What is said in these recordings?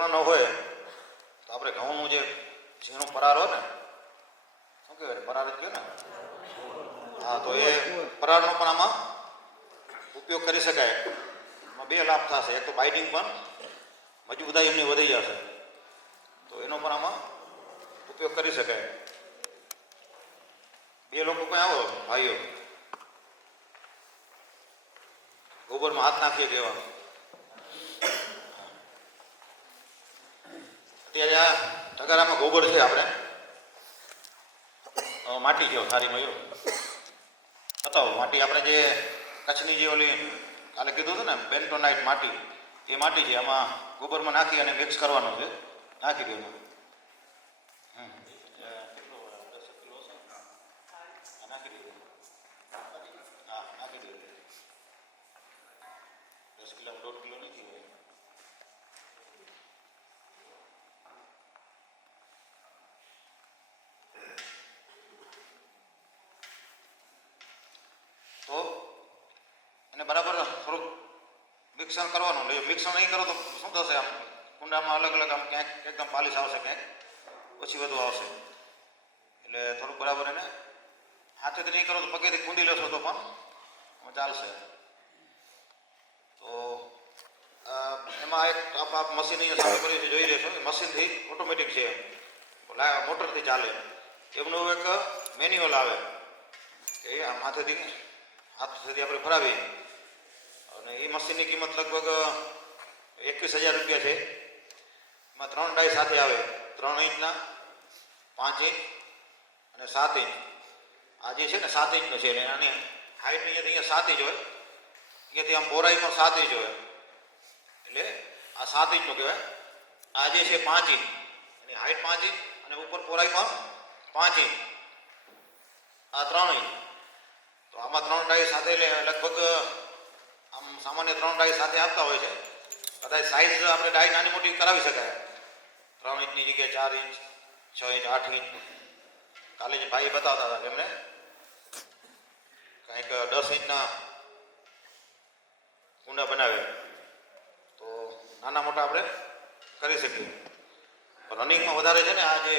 પણ ન હોય તો આપણે ઘઉંનું જે ઝીણું પરાર હોય ને, શું કહેવાય, પરાર જ કહે ને, હા, તો એ પરારનો પણ આમાં ઉપયોગ કરી શકાય. એમાં બે લાભ થશે. એક તો બાઇડિંગ પણ મજબૂતાઈ એમની વધી જશે, તો એનો પણ આમાં ઉપયોગ કરી શકાય. બે લોકો કઈ આવો ભાઈઓ, ગોબરમાં હાથ નાખીએ કહેવાનું. અત્યારે આ તગારામાં ગોબર છે, આપણે માટી છે થારીમાં, જો બતાવો માટી. આપણે જે કચ્છની જે ઓલી કાલે કીધું હતું ને બેન્ટોનાઇટ માટી, એ માટી છે. આમાં ગોબરમાં નાખી અને મિક્સ કરવાનું છે. નાખી દેવાનું. નાખી દીધું. હા, નાખી દીધું. 10 કિલો 1.5 કિલો નથી હોય. તો એને બરાબર થોડુંક મિક્સર કરવાનું. મિક્સર નહીં કરો તો શું થશે, આમ કુંડામાં અલગ અલગ આમ ક્યાંક એકદમ પાલિશ આવશે, ક્યાંક ઓછી વધુ આવશે. એટલે થોડુંક બરાબર એને હાથેથી નહીં કરો તો પગેથી કૂંદી લેશો તો પણ ચાલશે. તો એમાં એક આપ મશીન અહીંયા સામે કર્યું છે, જોઈ લેશો. મશીનથી ઓટોમેટિક છે, મોટરથી ચાલે. એમનું એક મેન્યુઅલ આવે કે આમ હાથેથી આપણે ફરાવીએ. અને એ મશીનની કિંમત લગભગ 21,000 રૂપિયા છે. એમાં 3 ડાય સાથે આવે, 3 ઇંચના, 5 ઇંચ અને 7 ઇંચ. આ જે છે ને 7 ઇંચનો છે, એટલે આની હાઈટ અહીંયા 7 ઇંચ હોય, અહીંયાથી આમ પહોળાઈ પણ 7 ઇંચ હોય, એટલે આ 7 ઇંચનો કહેવાય. આ જે છે 5 ઇંચ, એની હાઈટ 5 ઇંચ અને ઉપર પહોળાઈ પણ 5 ઇંચ. આ 3 ઇંચ. તો આમાં 3 ડાય સાથે, એટલે લગભગ આમ સામાન્ય 3 ડાય સાથે આપતા હોય છે. કદાચ સાઈઝ આપણે ડાય નાની મોટી કરાવી શકાય. 3 ઇંચની જગ્યાએ 4 ઇંચ, 6 ઇંચ, 8 ઇંચ. કાલે જે ભાઈ બતાવતા હતા એમને કંઈક 10 ઇંચના કુંડા બનાવે, તો નાના મોટા આપણે કરી શકીએ. રનિંગમાં વધારે છે ને આ જે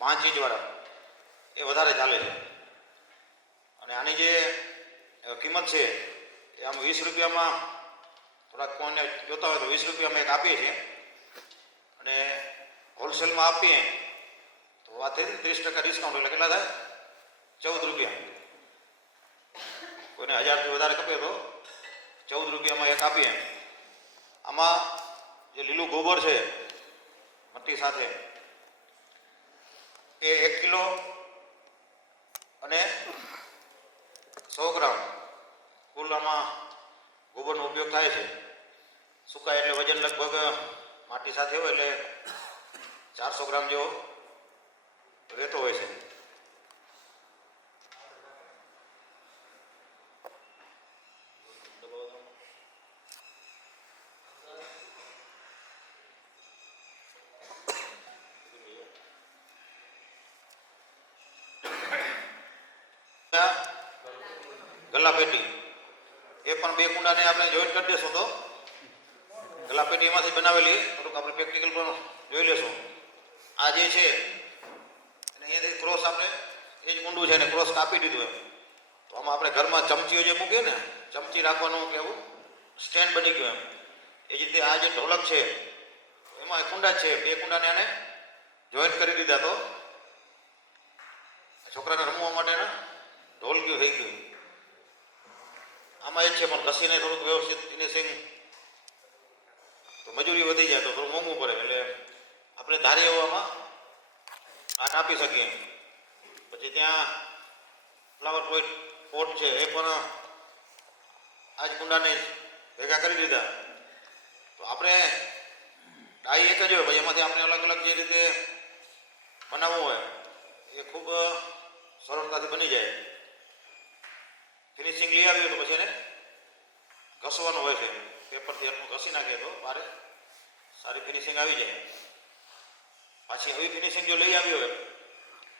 5 ઇંચવાળા એ વધારે ચાલે છે. અને આની જે કિંમત છે એ આમ 20 રૂપિયામાં, થોડાક કોઈને જોતા હોય તો 20 રૂપિયામાં એક આપીએ છીએ. અને હોલસેલમાં આપીએ તો આ થઈ 30% ડિસ્કાઉન્ટ, એટલે કેટલા થાય? 14 રૂપિયા. કોઈને 1000થી વધારે ખપે તો 14 રૂપિયામાં એક આપીએ. આમાં જે લીલું ગોબર છે મટ્ટી સાથે, એ 1 કિલો અને 100 ગ્રામ કુલ આમાં ગોબરનો ઉપયોગ થાય છે. સુકાય એટલે વજન લગભગ માટી સાથે હોય એટલે 400 ગ્રામ જેવો રહેતો હોય છે. ગલ્લાપેટી એ પણ 2 કુંડાને આપણે જોઈન્ટ કરી દેશું તો ગલ્લાપેટી એમાંથી બનાવેલી. થોડુંક આપણે પ્રેક્ટિકલ પણ જોઈ લેશું. આ જે છે એને અહીંયાથી ક્રોસ, આપણે એ જ કુંડું છે એને ક્રોસ કાપી દીધું એમ. તો આમાં આપણે ઘરમાં ચમચીઓ જે મૂકીએ ને, ચમચી રાખવાનું કે એવું સ્ટેન્ડ બની ગયું એમ. એ જ રીતે આ જે ઢોલક છે એમાં કુંડા છે, 2 કુંડાને આને જોઈન્ટ કરી દીધા તો છોકરાને રમવા માટેના ઢોલકીઓ થઈ ગયું. આમાં એ જ છે, પણ ઘસીને થોડુંક વ્યવસ્થિત ફિનિશિંગ, તો મજૂરી વધી જાય તો થોડું મોંઘું પડે. એટલે આપણે ધારી એવામાં આને આપી શકીએ. પછી ત્યાં ફ્લાવર પોટ છે, એ પણ આ જ કુંડાને ભેગા કરી દીધા. તો આપણે ડાઈ એક જ હોય, પછી એમાંથી આપણે અલગ અલગ જે રીતે બનાવવું હોય એ ખૂબ સરળતાથી બની જાય. ફિનિશિંગ લઈ આવ્યું તો પછી એને ઘસવાનું હોય છે. પેપરથી એટલું ઘસી નાખીએ તો મારે સારી ફિનિશિંગ આવી જાય. પાછી આવી ફિનિશિંગ જો લઈ આવી હોય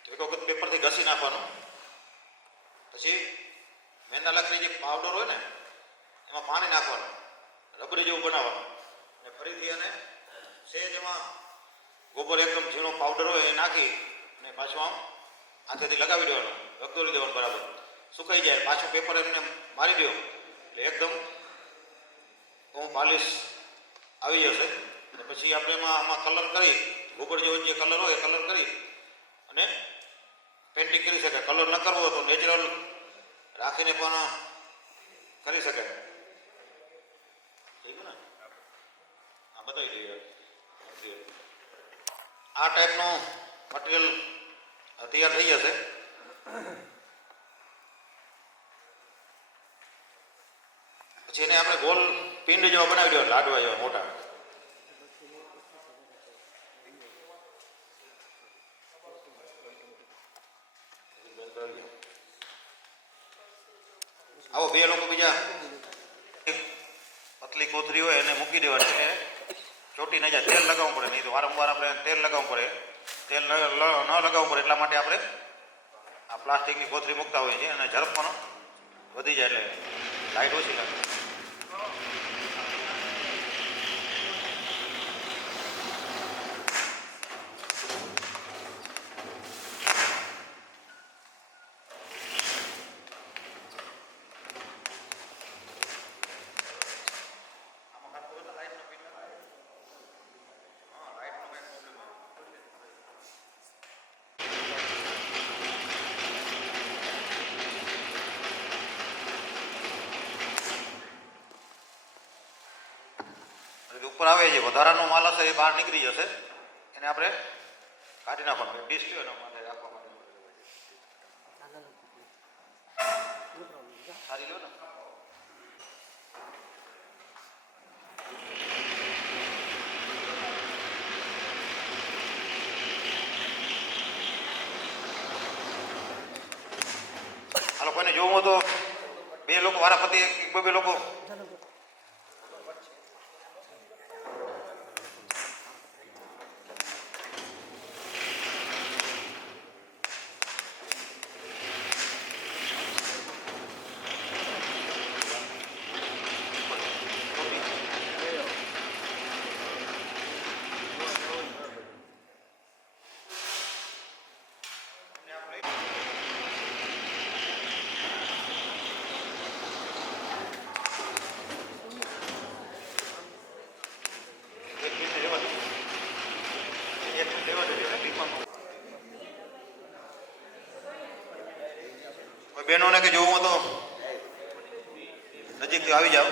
તો એક વખત પેપરથી ઘસી નાખવાનું. પછી મેંદા લાકડી જે પાવડર હોય ને એમાં પાણી નાખવાનું, રબરી જેવું બનાવવાનું, અને ફરીથી એને સેજ એમાં ગોબર એકદમ ઝીણો પાવડર હોય એ નાખી અને પાછું આમ હાથેથી લગાવી દેવાનું, રગદોરી દેવાનું બરાબર, સુકાઈ જાય પાછું પેપર એમને મારી દો એટલે એકદમ પાલિશ આવી જશે. અને પછી આપણે આમાં કલર કરી, ગોબર જેવો જે કલર હોય એ કલર કરી અને પેઇન્ટિંગ કરી શકાય. કલર ન કરવો હોય તો નેચરલ રાખીને પણ કરી શકાય. ઠીક ને? હા, બતાવી દઈએ. આ ટાઈપનું મટીરિયલ તૈયાર થઈ જશે. પછી એને આપણે ગોલ પિંડ જેવા બનાવી દેવા, લાડવા જેવા મોટા. આવો બે લોકો બીજા પતલી કોથરી હોય એને મૂકી દેવાની, એને ચોટી ન જાય. તેલ લગાવવું પડે, નહીં તો વારંવાર આપણે તેલ લગાવવું પડે. તેલ ન લગાવવું પડે એટલા માટે આપણે આ પ્લાસ્ટિકની કોથરી મૂકતા હોઈએ છીએ અને ઝડપ પણ વધી જાય એટલે લાઇટ ઓછી લાગે. ઉપર આવે છે વધારાનો માલ હશે એ બહાર નીકળી જશે, એને આપણે કાઢી નાખવાનું. ડીશ લ્યો એના માટે રાખવા માટે સારી લ્યો ને. આ લોકોને જોવું હોય તો બે લોકો વારાફરતી, બે લોકો બહેનોને કે જોવું તો નજીકથી આવી જાઓ.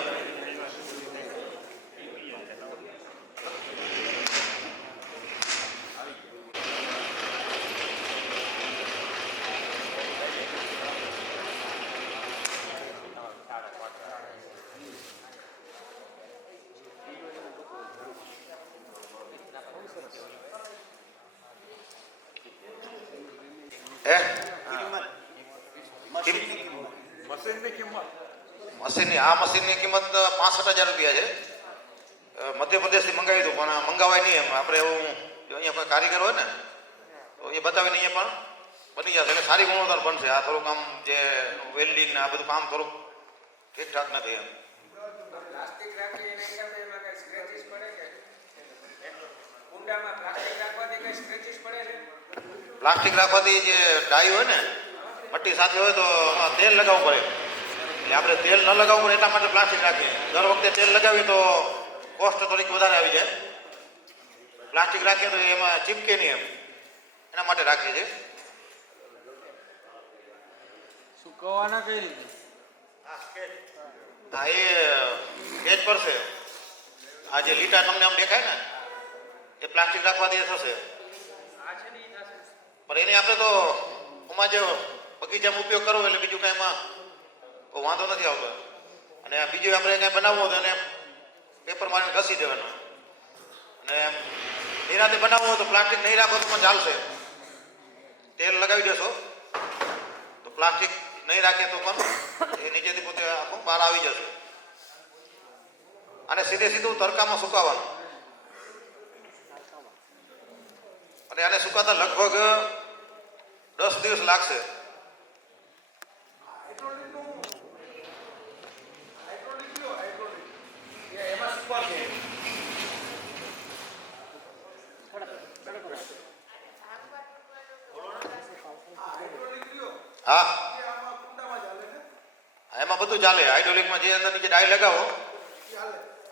મશીનની કિંમત 65,000 રૂપિયા છે. મધ્યપ્રદેશથી મંગાવી હતું પણ મંગાવાય નહીં. એમ આપણે એવું અહીંયા કોઈ કારીગર હોય ને તો એ બતાવીને અહીંયા પણ બની જશે, એટલે સારી ગુણવત્તા બનશે. આ થોડુંક આમ જે વેલ્ડિંગ ને આ બધું કામ થોડુંક ઠીકઠાક નથી. એમ પ્લાસ્ટિક રાખવાથી જે ડાઈ હોય ને મટ્ટી સાથે હોય તો તેલ લગાવવું પડે. એટલે આપણે તેલ ન લગાવવું પડે એટલા માટે પ્લાસ્ટિક રાખીએ. દર વખતે તેલ લગાવીએ તો કોસ્ટ થોડીક વધારે આવી જાય. પ્લાસ્ટિક રાખીએ તો એમાં ચીપકે નહીં, એમ એના માટે રાખીએ છીએ. સુકવવાના કઈ રીતે? હા, એ સ્કેચ પર છે. આ જે લીટા તમને આમ દેખાય ને એ પ્લાસ્ટિક રાખવાથી થશે. પણ એને આપણે તો એમાં જે બગીચામાં ઉપયોગ કરવો એટલે બીજું કાંઈ એમાં વાંધો નથી આવતો. અને બીજું આપણે કાંઈ બનાવવું હોય તો એને પેપર મારીને ઘસી દેવાનું. અને નિરાતે બનાવવું હોય તો પ્લાસ્ટિક નહીં રાખો તો પણ ચાલશે. તેલ લગાવી દેશો તો પ્લાસ્ટિક નહીં રાખે તો પણ એ નીચેથી પોતે આખું બહાર આવી જશે. અને સીધું તડકામાં સુકાવવાનું. અને આને સુકાતા લગભગ 10 દિવસ લાગશે. હા એમાં બધું ચાલે. હાઇડ્રોલિકમાં જે અંદર નીચે ડાય લગાવો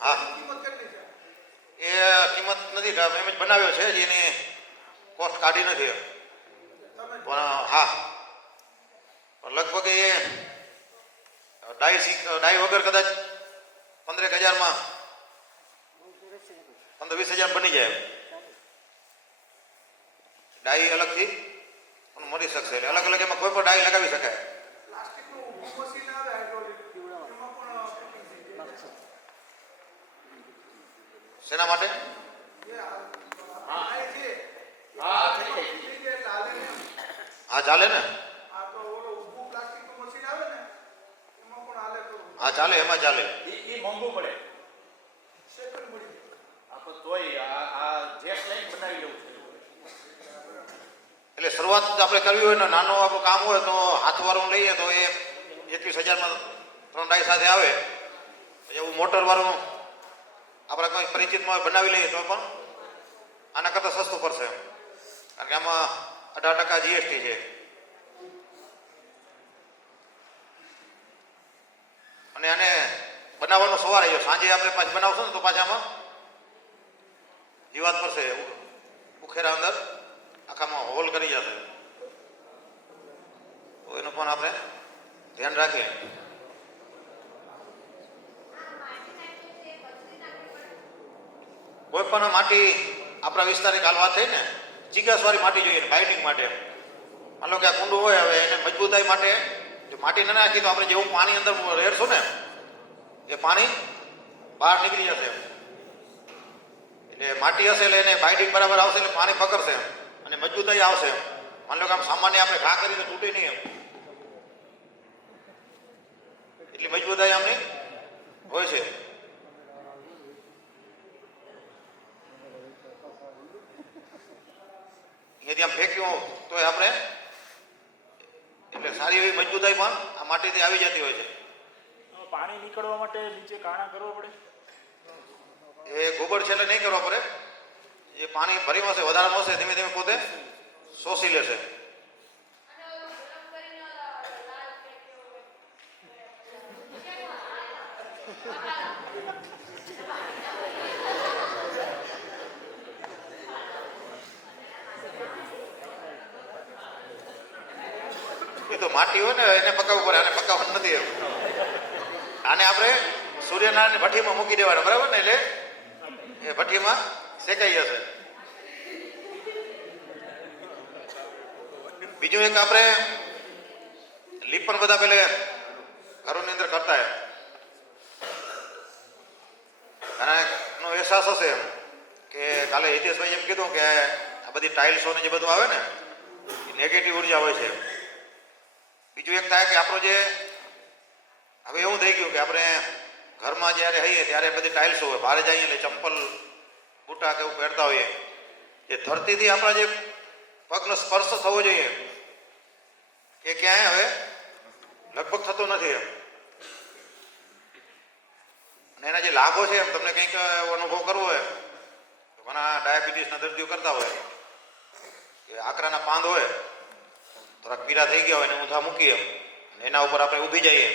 હા એ કિંમત નથી એમ જ બનાવ્યો છે જે એની કોસ્ટ કાઢી નથી પણ હા પણ લગભગ એ ડાય વગર કદાચ 15,000માં 15-20,000 બની જાય. ડાય અલગથી પણ મળી શકશે એટલે અલગ અલગ એમાં કોઈ પણ ડાય લગાવી શકાય. શેના માટે? હા ચાલે ને. હા ચાલે એમાં ચાલે. એ મોંઘું પડે તોય આ જેટ લઈને બનાવી લઉં છું. એટલે શરૂઆત આપણે કરવી હોય ને નાનું આપણું કામ હોય તો હાથવાળું લઈએ તો એ 21,000માં 3 ડાય સાથે આવે. એવું મોટરવાળું આપણે કોઈ પરિચિતમાં બનાવી લઈએ તો પણ આના કરતાં સસ્તું પડશે કારણ કે આમાં 18% જીએસટી છે. અને આને બનાવવાનો સવારે આવ્યો સાંજે આપણે પાછી બનાવશું ને તો પાછા આમાં જીવાત પડશે. ઉખેરા અંદર આખામાં હોલ કરી જશે તો એનું પણ આપણે ધ્યાન રાખીએ. કોઈ પણ માટી આપણા વિસ્તારની કાલ વાત થઈ ને ચીકાસવાળી માટી જોઈએ બાઇન્ડિંગ માટે. માનો કે આ કુંડું હોય હવે એને મજબૂતાઈ માટે જો માટી ન નાખી તો આપણે જેવું પાણી અંદર રેડશું ને એ પાણી બહાર નીકળી જશે. એટલે માટી હશે એટલે એને બાઇન્ડિંગ બરાબર આવશે એટલે પાણી પકડશે અને મજબૂતાઈ આવશે. માની લો કે આમ સામાન્ય આપણે ઘા કરીને તૂટે નહીં એટલી મજબૂતાઈ આમની હોય છે. અહીંયાથી આમ ફેંક્યું તો આપણે એટલે સારી એવી મજબૂતાઈ પણ આ માટીથી આવી જતી હોય છે. પાણી નીકળવા માટે નીચે કાણા કરવો પડે. એ ગોબર છે એટલે નહીં કરવા પડે. એ પાણી ભરીમાં હશે વધારામાં હશે ધીમે ધીમે પોતે શોષી લેશે. એ તો માટી હોય ને એને પકાવવું પડે આને પકાવવાનું નથી. એવું આને આપણે સૂર્યનારાયણ ભઠ્ઠીમાં મૂકી દેવાના બરાબર ને એટલે એ ભઠ્ઠીમાં શેકાઈ જશે. બીજું એક આપણે લીપણ બધા પેલે ઘરોની અંદર કરતા અને એનો અહેસાસ હશે કે કાલે હિતેશભાઈ એમ કીધું કે આ બધી ટાઇલ્સો ને જે બધું આવે ને એ નેગેટિવ ઉર્જા હોય છે. બીજું એક થાય કે આપણો જે હવે એવું થઈ ગયું કે આપણે ઘરમાં જ્યારે હઈએ ત્યારે બધી ટાઇલ્સો હોય બહાર જઈએ એટલે ચંપલ બૂટા કે એવું પહેરતા હોઈએ એ ધરતીથી આપણા જે પગનો સ્પર્શ થવો જોઈએ એ ક્યાંય હવે લગભગ થતો નથી એમ. અને એના જે લાભો છે એમ તમને કંઈક અનુભવ કરવો હોય તો ઘણા ડાયાબિટીસના દર્દીઓ કરતા હોય કે આકરાના પાંદ હોય થોડાક પીળા થઈ ગયા હોય એને ઊંધા મૂકીએ અને એના ઉપર આપણે ઊભી જઈએ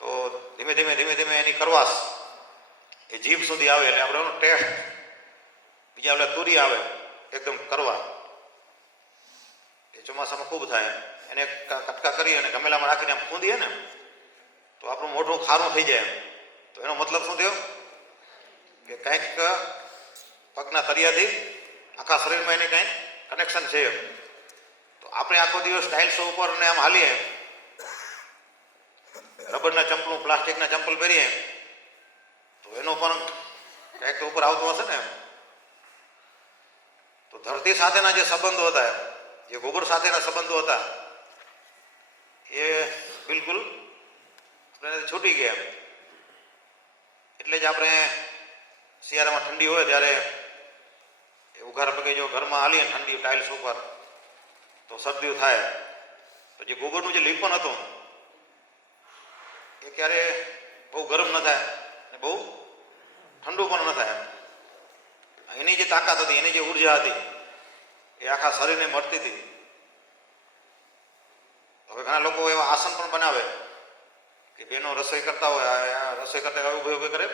તો ધીમે ધીમે ધીમે ધીમે એની કરવાશ એ જીભ સુધી આવે એટલે આપણે એનો ટેસ્ટ બીજા આપણે તુરી આવે એકદમ કરવા એ ચોમાસામાં ખૂબ થાય. એને કટકા કરી અને ગમેલામાં રાખીને આમ ખૂંદીએ ને તો આપણું મોઢું ખારું થઈ જાય. તો એનો મતલબ શું થયો કે કંઈક પગના તળિયાથી આખા શરીરમાં એની કંઈક કનેક્શન છે. તો આપણે આખો દિવસ ટાઇલ્સો ઉપર ને આમ હાલીએ રબરના ચંપલું પ્લાસ્ટિકના ચંપલ પહેરીએ તો એનો પણ કંઈક ઉપર આવતું હશે ને. તો ધરતી સાથેના જે સંબંધો હતા જે ગોબર સાથેના સંબંધો હતા એ બિલકુલ છૂટી ગયા. એટલે જ આપણે શિયાળામાં ઠંડી હોય ત્યારે ઉઘાર પગે જો ઘરમાં હાલીએ ઠંડી ટાઇલ્સ ઉપર તો શરદી થાય. તો જે ગોબરનું જે લીપણ હતું એ ક્યારે બહુ ગરમ ન થાય અને બહુ ઠંડુ પણ ન થાય. એની જે તાકાત હતી એની જે ઉર્જા હતી એ આખા શરીરને મળતી હતી. હવે ઘણા લોકો એવા આસન પણ બનાવે કે બેનો રસોઈ કરતા હોય, આ રસોઈ કરતા ઊભી ઊભી કરે,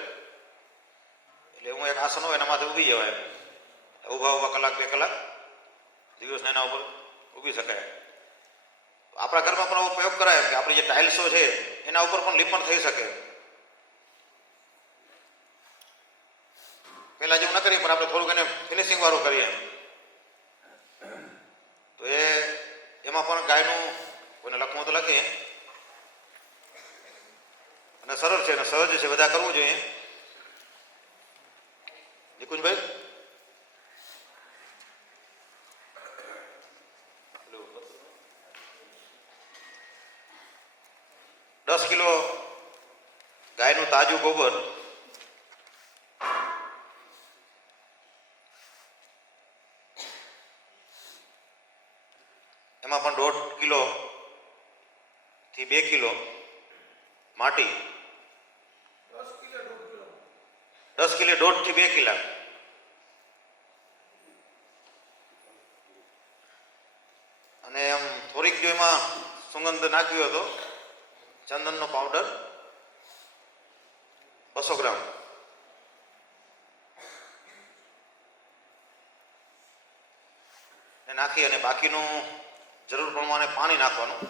એટલે હું એક આસન હોય એના માથે ઊભી જવાય, ઊભા ઊભા કલાક 2 કલાક દિવસને એના ઉપર ઊભી શકાય. આપણા ઘરમાં પણ ઉપયોગ કરાય કે આપણી જે ટાઇલ્સો છે એના ઉપર પણ લીપણ થઈ શકે. પહેલાં જેવું ન કરીએ પણ આપણે થોડુંક એને ફિનિશિંગ વાળું કરીએ તો એમાં પણ ગાયનું કોઈને લખવું તો લખીએ અને સરળ છે અને સહજ છે, બધા કરવું જોઈએ. નિકુંજભાઈ 10 કિલો ગાયનું તાજું ગોબર, એમાં પણ 1.5 કિલો થી 2 કિલો માટી, 10 કિલો 1.5 થી 2 કિલા, અને એમ થોડીક જો એમાં સુગંધ નાખ્યો હતો ચંદનનો પાવડર 200 ગ્રામ, ને નાખી અને બાકીનું જરૂર પ્રમાણે પાણી નાખવાનું.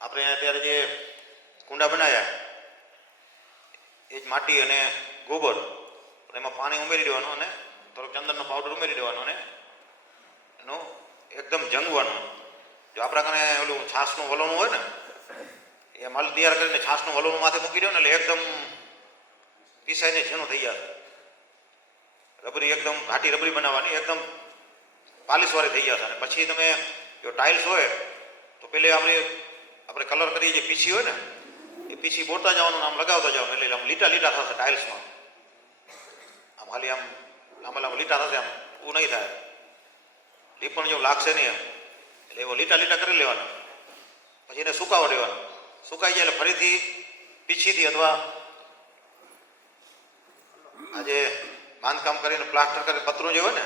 આપણે અત્યારે જે કુંડા બનાવ્યા એ જ માટી અને ગોબર, એમાં પાણી ઉમેરી દેવાનું અને થોડોક ચંદનનો પાવડર ઉમેરી દેવાનો અને એનું એકદમ જંગવાનું. જો આપણા કને ઓલું છાશનું વલોણું હોય ને એ માલ તૈયાર કરીને છાશનું વલોણું માથે મૂકી દો ને એટલે એકદમ પીસાઈને ઝીણું થઈ જશે. રબરી એકદમ ઘાટી રબરી બનાવવાની, એકદમ પાલિશવાળી થઈ જશે. અને પછી તમે જો ટાઇલ્સ હોય તો પહેલે આપણે કલર કરીએ જે પીસી હોય ને એ પીસી બોલતા જવાનું, આમ લગાવતા જવાનું, એટલે આમ લીટા લીટા થશે ટાઇલ્સમાં. આમ ખાલી આમ લાંબા લાંબા લીટા થશે, આમ એવું નહીં થાય, લીપણ જેવું લાગશે નહીં એમ. એટલે એવો લીટા લીટા કરી લેવાના, પછી એને સુકાવા દેવાનું. સુકાઈ જાય એટલે ફરીથી પીછીથી અથવા આજે બાંધકામ કરીને પ્લાસ્ટર કરીને પતરું જે હોય ને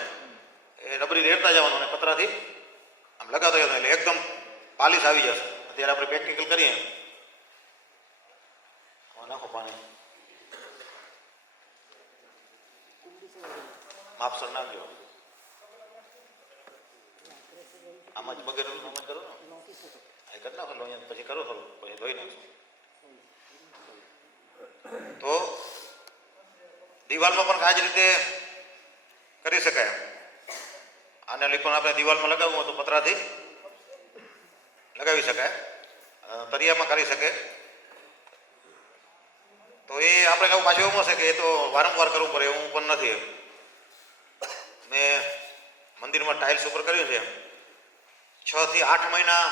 એ રબરી રેડતા જવાનું અને પતરાથી આમ લગાવતા જવાનું, એટલે એકદમ પાલિશ આવી જશે. અત્યારે આપણે પ્રેક્ટિકલ કરીએ. નાખો પાણી, માપસર નાખજો. આમાં જ બગેર આમ જ કરો ને, આ કરી નાખો અહીંયા, પછી કરો થોડું, પછી ધોઈ નાખશો. તો દિવાલમાં પણ આ જ રીતે કરી શકાય. આને લીપણ આપણે દિવાલમાં લગાવવું હોય તો પતરાથી લગાવી શકાય, તરિયામાં કરી શકે. તો એ આપણે કહું પાછું એવું હશે કે એ તો વારંવાર કરવું પડે એવું પણ નથી. મેં મંદિરમાં ટાઇલ્સ ઉપર કર્યું છે, 6 થી 8 મહિના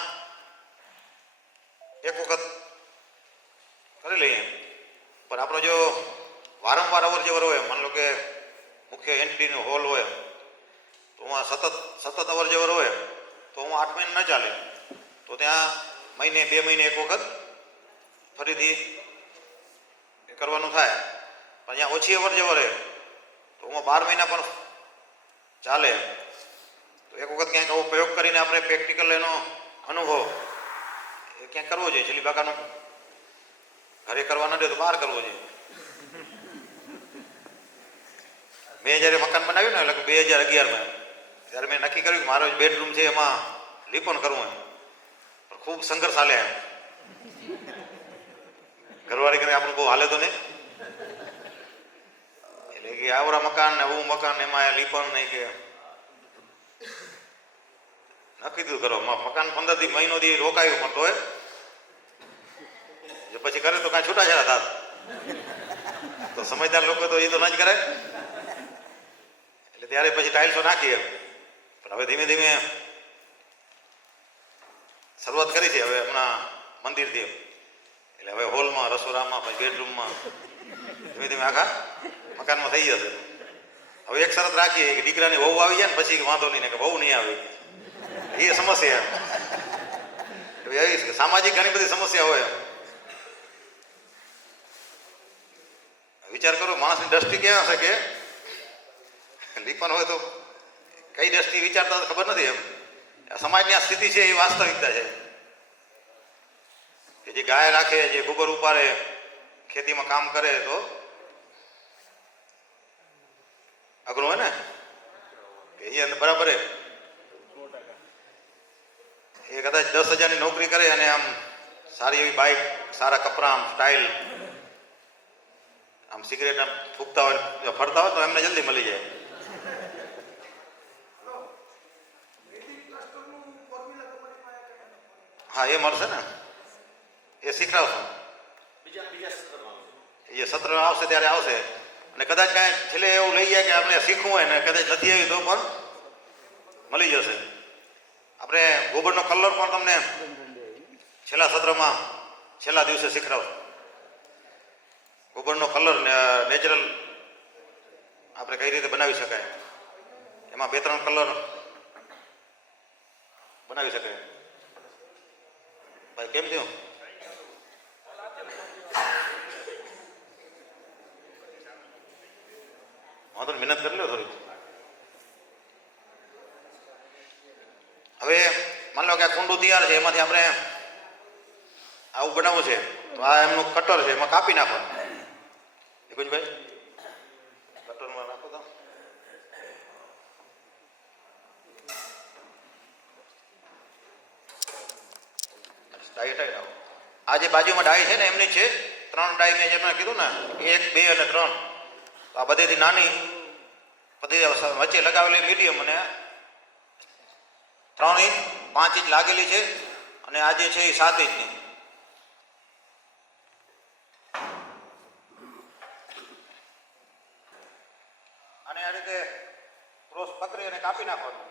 એક વખત કરી લઈએ. પણ આપણો જો વારંવાર અવર જવર હોય, માની લો કે મુખ્ય એન્ટ્રીનો હોલ હોય તો હું સતત અવર જવર હોય તો હું 8 મહિના ન ચાલે, તો ત્યાં મહિને 2 મહિને એક વખત ફરીથી કરવાનું થાય. પણ ત્યાં ઓછી અવર જવર હોય તો હું 12 મહિના પણ ચાલે. તો એક વખત ક્યાંક આવો પ્રયોગ કરીને આપણે પ્રેક્ટિકલ એનો અનુભવ એ ક્યાંક કરવો જોઈએ. છેલ્લી બાકાનું ઘરે કરવા ન દે તો બહાર કરવો જોઈએ. મેં જ્યારે મકાન બનાવ્યું ને એટલે 2011માં ત્યારે મેં નક્કી કર્યું કે મારો જ બેડરૂમ છે એમાં લીપણ કરવું એમ. પણ ખૂબ સંઘર્ષ હાલ્યા એમ. ઘરવાળી કરે આપણું બહુ હાલે તો નહીં, એટલે કે આવરા મકાન ને આવું મકાન એમાં લીપણ નહીં કે નક્કી દીધું કરો. મકાન 15 દી મહિનો દી રોકાયું પણ તોય પછી કરે તો કાંઈ છૂટાછેડા થાત. તો સમજદાર લોકો તો એ તો ન જ કરે. એટલે ત્યારે પછી ટાઇલ્સો નાખીએ. પણ હવે ધીમે ધીમે શરૂઆત કરી છે હવે હમણાં મંદિરથી. એટલે હવે હોલમાં, રસોડામાં, પછી બેડરૂમમાં ધીમે ધીમે આખા મકાનમાં થઈ જશે. હવે એક શરત રાખીએ કે દીકરાની વહુ આવી જાય ને પછી વાંધો નહીં, ને કે વહુ નહીં આવે એ સમસ્યા. એવી સામાજિક ઘણી બધી સમસ્યા હોય. વિચાર કરો માણસની દ્રષ્ટિ ક્યાં હશે કે લીપણ હોય તો કઈ દ્રષ્ટિ વિચારતા ખબર નથી એમ. સમાજની આ સ્થિતિ છે એ વાસ્તવિકતા છે કે જે ગાય રાખે, જે ગોબર ઉપાડે, ખેતીમાં કામ કરે તો અઘરું હોય ને કે એ બરાબર એ કદાચ 10,000ની નોકરી કરે અને આમ સારી એવી બાઇક, સારા કપડાં, આમ સ્ટાઇલ, આમ સિગરેટ આમ ફૂંકતા હોય, ફરતા હોય તો એમને જલ્દી મળી જાય. હા, એ મળશે ને, એ શીખડાવશું. બીજા સત્રમાં એ સત્ર આવશે ત્યારે આવશે. અને કદાચ કાંઈ છેલ્લે એવું લઈ જાય કે આપણે શીખવું હોય ને કદાચ નથી આવ્યું તો પણ મળી જશે. આપણે ગોબરનો કલર પણ તમને છેલ્લા સત્રમાં છેલ્લા દિવસે શીખડાવશું. ગોબરનો કલર નેચરલ આપણે કઈ રીતે બનાવી શકાય, એમાં 2-3 કલર બનાવી શકાય. ભાઈ કેમ થયું? વાંધો નહીં, મહેનત કરી લો થોડી. હવે માની લો કે આ કુંડું તૈયાર છે, એમાંથી આપણે આવું બનાવવું છે તો આ એમનું કટર છે, એમાં કાપી નાખવાનું. ભાઈ કટરમાં નાખો તો ડાઈ આવો. આ જે બાજુમાં ડાઈ છે ને એમની છે 3 ડાઈ. મેં જેમ કીધું ને 1, 2 અને 3. આ બધેથી નાની, બધી વચ્ચે લગાવેલી મીડિયમ અને 3 ઇંચ 5 ઇંચ લાગેલી છે. અને આ જે છે એ 7 ઇંચની. અને આ રીતે ક્રોસ પકડી અને કાપી નાખવાનું.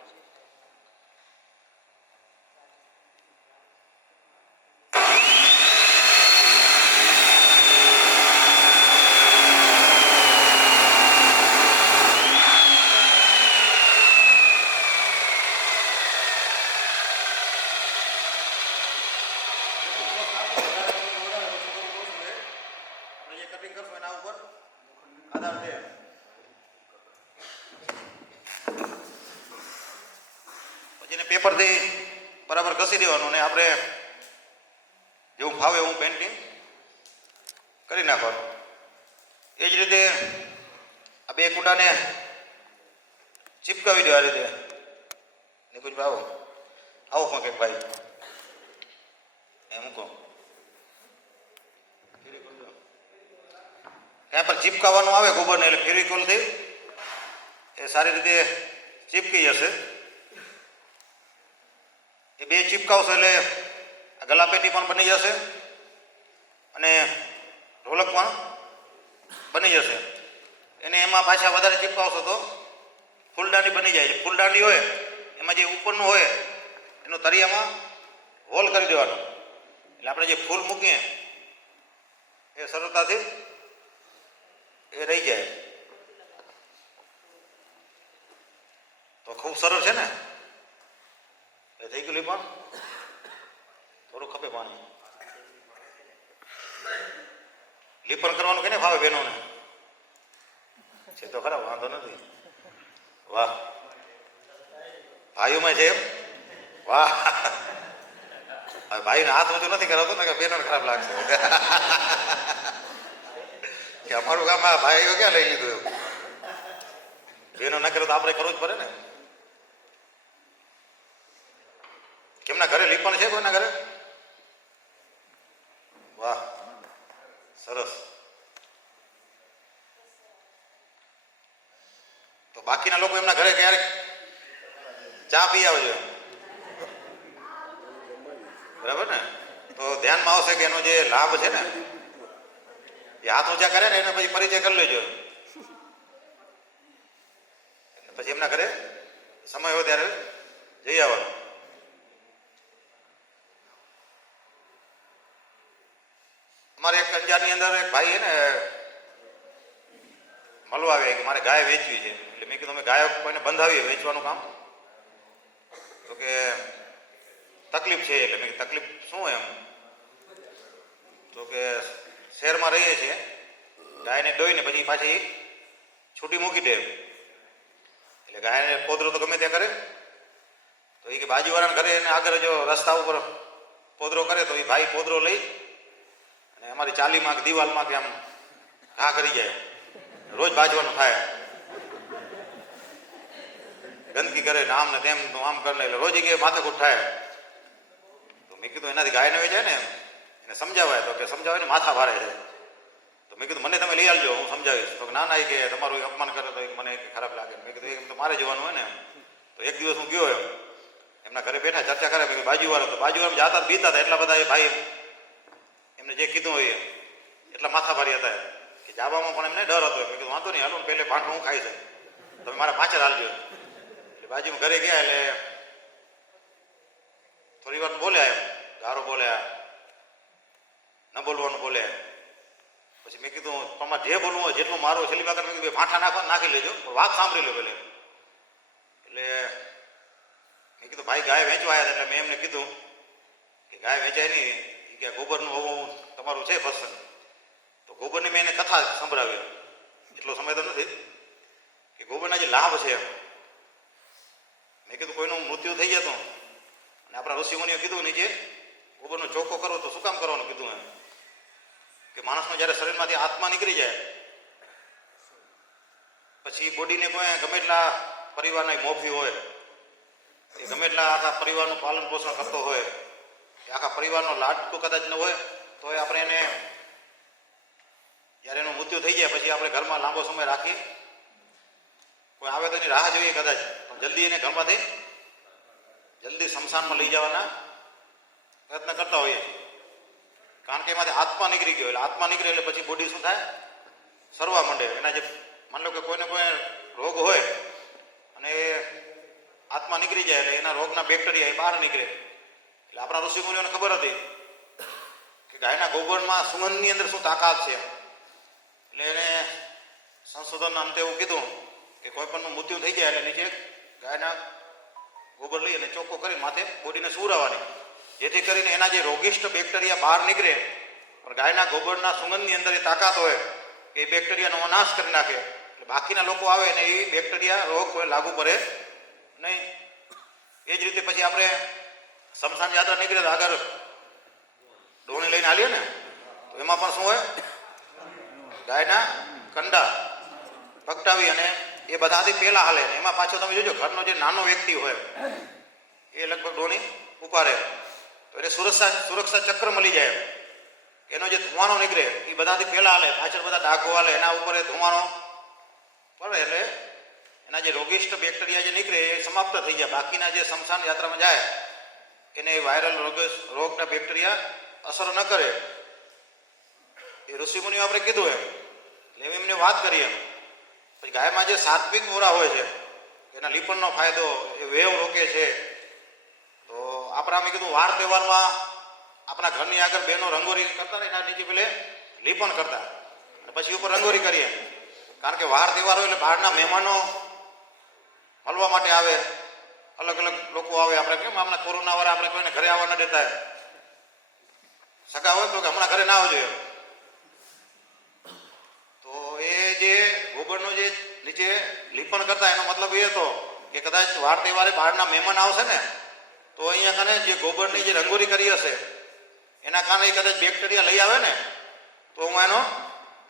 પેપરથી બરાબર ઘસી દેવાનું ને આપણે જેવું ફાવે એવું પેન્ટિંગ કરી નાખવાનું. એ જ રીતે આ 2 કુંડાને ચીપકાવી દો આ રીતે. નિકુંજભાઈ આવો, આવો પણ કંઈક ભાઈ એમ મૂકો. ત્યાં પર ચીપકાવવાનું આવે ગોબરને એટલે ફેવિકોલથી એ સારી રીતે ચીપકી જશે. એ 2 ચીપકાવશો એટલે ગલાપેટી પણ બની જશે અને ઢોલક પણ બની જશે. એને એમાં પાછા વધારે ચીપકાવશો તો ફૂલદાંડી બની જાય. ફૂલદાંડી હોય એમાં જે ઉપરનું હોય એનું તળિયામાં હોલ કરી દેવાનું એટલે આપણે જે ફૂલ મૂકીએ એ સરળતાથી એ રહી જાય. તો ખૂબ સરળ છે ને. એ થઈ ગયું. પણ થોડું ખપે પાણી. લીપણ કરવાનું કે ને ફાવે બહેનોને છે તો ખરા, વાંધો નથી. વાહ, ભાઈઓમાં છે એમ. વાહ, ભાઈને હાથ ઊંચું નથી કરાવતો ને કે બહેનોને ખરાબ લાગશે કે અમારું કામ આ ભાઈઓ ક્યાં લઈ લીધું એવું. બહેનો ના કરે તો આપણે કરવું જ પડે ને. કેમના ઘરે લીપણ છે કોઈના ઘરે? વાહ, સરસ. તો બાકીના લોકો એમના ઘરે ક્યારેક ચા પી આવજો, બરાબર ને? તો ધ્યાનમાં આવશે કે એનો જે લાભ છે ને એ હાથ ઊંચા કરે ને એને પછી પરિચય કરી લેજો. પછી એમના ઘરે સમય હોય ત્યારે જઈ આવવાનું. અમારે એક અંજારની અંદર એક ભાઈ છે ને મળવા આવ્યા કે મારે ગાય વેચવી છે. એટલે મેં કીધું અમે ગાય કોઈને બંધાવીએ વેચવાનું કામ? તો કે તકલીફ છે. એટલે મેં તકલીફ શું એમ? તો કે શહેરમાં રહીએ છીએ, ગાયને દોઈને પછી પાછી છૂટી મૂકી દે એટલે ગાયને પોદરો તો ગમે ત્યાં કરે તો તો એ કે બાજુવાળાના ઘરે એને આગળ જો રસ્તા ઉપર પોદરો કરે તો એ ભાઈ પોદરો લઈ અને અમારી ચાલીમાં કે દિવાલમાં કે આમ ઘા કરી જાય, રોજ બાજવાનું થાય, ગંદકી કરે ને આમ ને તેમ આમ કરે એટલે રોજ કે માથાકૂટ થાય. તો મેં કીધું એનાથી ગાય ન વેચાય ને, એને સમજાવાય તો કે સમજાવાય ને માથા ભારે છે. તો મેં કીધું મને તમે લઈ આવજો, હું સમજાવીશ. તો ના ના, કે તમારું અપમાન કરે તો મને ખરાબ લાગે. મેં કીધું એમ તો મારે જવાનું હોય ને. તો એક દિવસ હું ગયો એમના ઘરે બેઠા ચર્ચા કરે. મેં બાજુવાળા, તો બાજુવાળા જાતા બીતા હતા એટલા બધા એ ભાઈ એમને જે કીધું હોય એટલા માથા ભારી હતા કે જાવામાં પણ એમને ડર હતો. મેં કીધું વાંધો નહીં, હાલો પહેલે ભાંઠું હું ખાઈ છે, તમે મારા પાછળ હાલજો. એટલે બાજુમાં ઘરે ગયા એટલે થોડી વાર બોલ્યા, એમ ગારો બોલ્યા, ન બોલવાનું બોલ્યા. પછી મેં કીધું તમારે જે બોલવું હોય જેટલું મારો છેલ્લી વખત મેં કીધું ભાંઠા નાખી લેજો, પણ વાત સાંભળી લો પહેલે. એટલે મેં કીધું ભાઈ ગાય વેચવા આવ્યા એટલે મેં એમને કીધું કે ગાય વેચાય નહીં, કે ગોબરનું હોવું તમારું છે પસંદ. તો ગોબરની મેં એને કથા સંભળાવી, એટલો સમય તો નથી, કે ગોબરના જે લાભ છે. મેં કીધું કોઈનું મૃત્યુ થઈ જતું અને આપણા ઋષિમુનિએ કીધું નીચે ગોબરનો ચોખ્ખો કરવો, તો શું કામ કરવાનું કીધું એમ કે માણસનો જ્યારે શરીરમાંથી આત્મા નીકળી જાય પછી બોડીને કોઈ ગમે એટલા પરિવારના મોભી હોય, એ ગમે એટલા આખા પરિવારનું પાલન પોષણ કરતો હોય, કે આખા પરિવારનો લાડકો કદાચ ન હોય, તો આપણે એને જ્યારે એનું મૃત્યુ થઈ જાય પછી આપણે ઘરમાં લાંબો સમય રાખીએ, કોઈ આવે તો એની રાહ જોઈએ કદાચ, પણ જલ્દી એને ઘરમાંથી જલ્દી સ્મશાનમાં લઈ જવાના પ્રયત્ન કરતા હોઈએ છીએ. કારણ કે એમાંથી આત્મા નીકળી ગયો, એટલે આત્મા નીકળે એટલે પછી બોડી શું થાય, સરવા માંડે. એના જે માની લો કે કોઈને કોઈ રોગ હોય અને એ આત્મા નીકળી જાય એટલે એના રોગના બેક્ટેરિયા એ બહાર નીકળે. એટલે આપણા ઋષિમુનિઓને ખબર હતી કે ગાયના ગોબરમાં સુગંધની અંદર શું તાકાત છે. એટલે એને સંશોધનના અંતે એવું કીધું કે કોઈ પણનું મૃત્યુ થઈ જાય એટલે નીચે ગાયના ગોબર લઈ અને ચોખ્ખો કરી માથે બોડીને સુવરાવવાની, જેથી કરીને એના જે રોગિષ્ટ બેક્ટેરિયા બહાર નીકળે. પણ ગાયના ગોબરના સુગંધની અંદર એ તાકાત હોય કે એ બેક્ટેરિયાનો નાશ કરી નાખે. એટલે બાકીના લોકો આવે ને એ બેક્ટેરિયા રોગ કોઈ લાગુ પડે નહીં. એ જ રીતે પછી આપણે સ્મશાન યાત્રા નીકળે તો આગળ ડોણી લઈને હાલીએ ને, તો એમાં પણ શું હોય, ગાયના કંડા પકટાવી અને એ બધાથી પહેલા હાલે. એમાં પાછો તમે જોજો ઘરનો જે નાનો વ્યક્તિ હોય એ લગભગ ડોણી ઉપાડે તો એને સુરક્ષા ચક્ર મળી જાય. એનો જે ધુમાડો નીકળે એ બધાથી પહેલા હાલે, પાછળ બધા ડાઘો હાલે, એના ઉપર એ ધુમાડો પડે એટલે એના જે રોગિષ્ટ બેક્ટેરિયા જે નીકળે એ સમાપ્ત થઈ જાય. બાકીના જે સ્મશાન યાત્રામાં જાય એને વાયરલ રોગના બેક્ટેરિયા અસર ન કરે. એ ઋષિમુનિઓ આપણે કીધું એટલે એમને વાત કરી. એમ પછી ગાયમાં જે સાત્વિક ઓરા હોય છે એના લીપણનો ફાયદો, એ વેવ રોકે છે. તો આપણે અમે કીધું વાર તહેવારમાં આપણા ઘરની આગળ બહેનો રંગોળી કરતા ને એના નીચે પેલે લીપણ કરતા અને પછી ઉપર રંગોળી કરીએ. કારણ કે વાર તહેવાર હોય એટલે બહારના મહેમાનો મળવા માટે આવે, અલગ અલગ લોકો આવે. આપણે કેમ હમણાં કોરોના વાળા આપણે કોઈને ઘરે આવવા ન દેતા, સગા હોય તો કે હમણાં ઘરે ના આવજો. તો એ જે ગોબરનું જે નીચે લીપણ કરતા એનો મતલબ એ હતો કે કદાચ વાર તહેવારે બહારના મહેમાન આવશે ને તો અહીંયા કને જે ગોબરની જે રંગોળી કરી હશે એના કારણે કદાચ બેક્ટેરિયા લઈ આવે ને તો એનો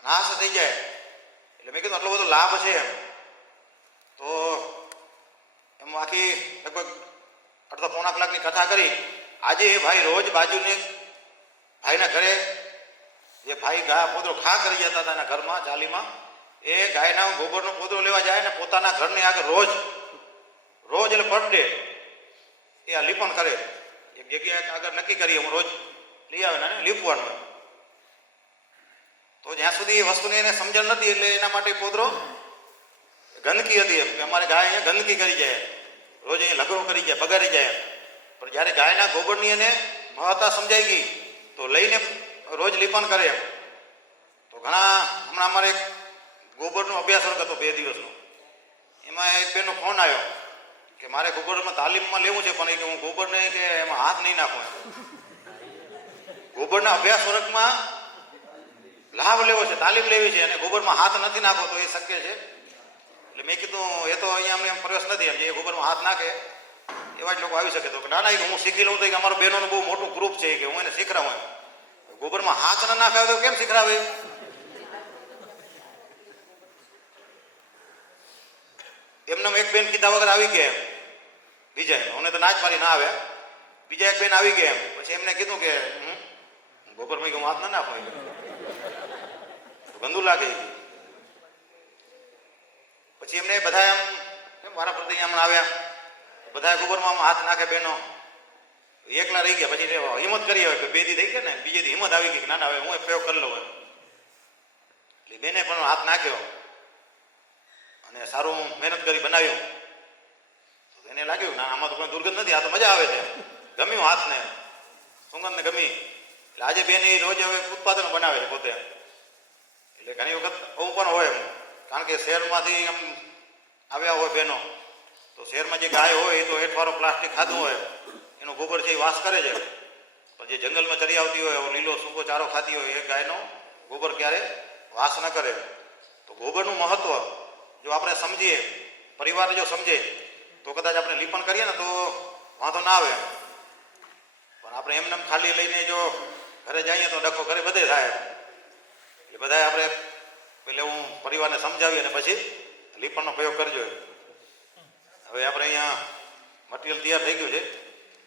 નાશ થઈ જાય. એટલે મેં કીધું આટલો બધો લાભ છે એમ. તો એમ આખી લગભગ અડધા પોણા કલાકની કથા કરી. આજે એ ભાઈ રોજ બાજુને ભાઈના ઘરે જે ભાઈ ગાય પોદરો ખા કરી જતા હતા એના ઘરમાં ચાલીમાં, એ ગાયના ગોબરનો પોદરો લેવા જાય ને પોતાના ઘરની આગળ રોજ એટલે પર ડે એ આ લીપણ કરે. એક જગ્યાએ આગળ નક્કી કરીએ હું રોજ લઈ આવે ને લીપવાનું. તો જ્યાં સુધી એ વસ્તુની એને સમજણ નથી એટલે એના માટે પોદરો ગંદકી હતી એમ કે અમારે ગાય અહીંયા ગંદકી કરી જાય, રોજ અહીંયા લગડો કરી જાય, બગાડી જાય. પણ જ્યારે ગાયના ગોબરની એને મહત્તા સમજાઈ ગઈ તો લઈને રોજ લીપણ કરે એમ. તો ઘણા હમણાં અમારે એક ગોબરનો અભ્યાસ વર્ગ હતો 2 દિવસનો, એમાં એક બેનનો ફોન આવ્યો કે મારે ગોબરમાં તાલીમમાં લેવું છે પણ એ કે હું ગોબરને કે એમાં હાથ નહીં નાખું. ગોબરના અભ્યાસ વર્ગમાં લાભ લેવો છે, તાલીમ લેવી છે અને ગોબરમાં હાથ નથી નાખો તો એ શક્ય છે. એટલે મેં કીધું એ તો અહીંયા અમને પ્રવેશ નથી એમ. જે ગોબરમાં હાથ નાખે એવા જ લોકો આવી શકે તો કે ના ના એ હું શીખી લઉં તો કે અમારું બહેનોનું બહુ મોટું ગ્રુપ છે કે હું એને શીખડાવું એમ. ગોબરમાં હાથ ના નાખાવે તો કેમ શીખડાવે? એમને એક બેન કીધા વગર આવી ગયા એમ બીજા મને તો ના જ મારી ના આવે. બીજા એક બેન આવી ગયા એમ પછી એમને કીધું કે ગોબરમાં હું હાથ ના નાખું ગંદુ લાગે. પછી એમને બધા એમ કેમ મારા પ્રતિ હમણાં આવ્યા બધા ગોબરમાં હાથ નાખે બહેનો એકલા રહી ગયા. પછી હિંમત કરી હોય બે દી થઈ ગયા ને બીજે દી હિંમત આવી ગઈ ના ના હવે હું પ્રયોગ કરી લઉં એમ. એટલે બેને પણ હાથ નાખ્યો અને સારું મહેનત કરી બનાવ્યું. એને લાગ્યું ના આમાં તો કોઈ દુર્ગંધ નથી, આ તો મજા આવે છે, ગમ્યું હાથને સુગંધને ગમી. એટલે આજે બેન એ રોજ હવે ઉત્પાદનો બનાવે છે પોતે. એટલે ઘણી વખત આવું પણ હોય કારણ કે શહેરમાંથી આમ આવ્યા હોય બહેનો તો શહેરમાં જે ગાય હોય એ તો હેઠવાળો પ્લાસ્ટિક ખાધું હોય એનો ગોબર છે એ વાસ કરે છે. પણ જે જંગલમાં ચરી આવતી હોય લીલો સૂકો ચારો ખાતી હોય એ ગાયનો ગોબર ક્યારે વાસ ન કરે. તો ગોબરનું મહત્વ જો આપણે સમજીએ, પરિવાર જો સમજે તો કદાચ આપણે લીપણ કરીએ ને તો વાંધો ના આવે. પણ આપણે એમને ખાલી લઈને જો ઘરે જઈએ તો ડખો ઘરે બધે થાય. એ બધા આપણે પેલે હું પરિવારને સમજાવી અને પછી લીપણનો પ્રયોગ કરજો. હવે આપણે અહીંયા મટીરિયલ તૈયાર થઈ ગયું છે,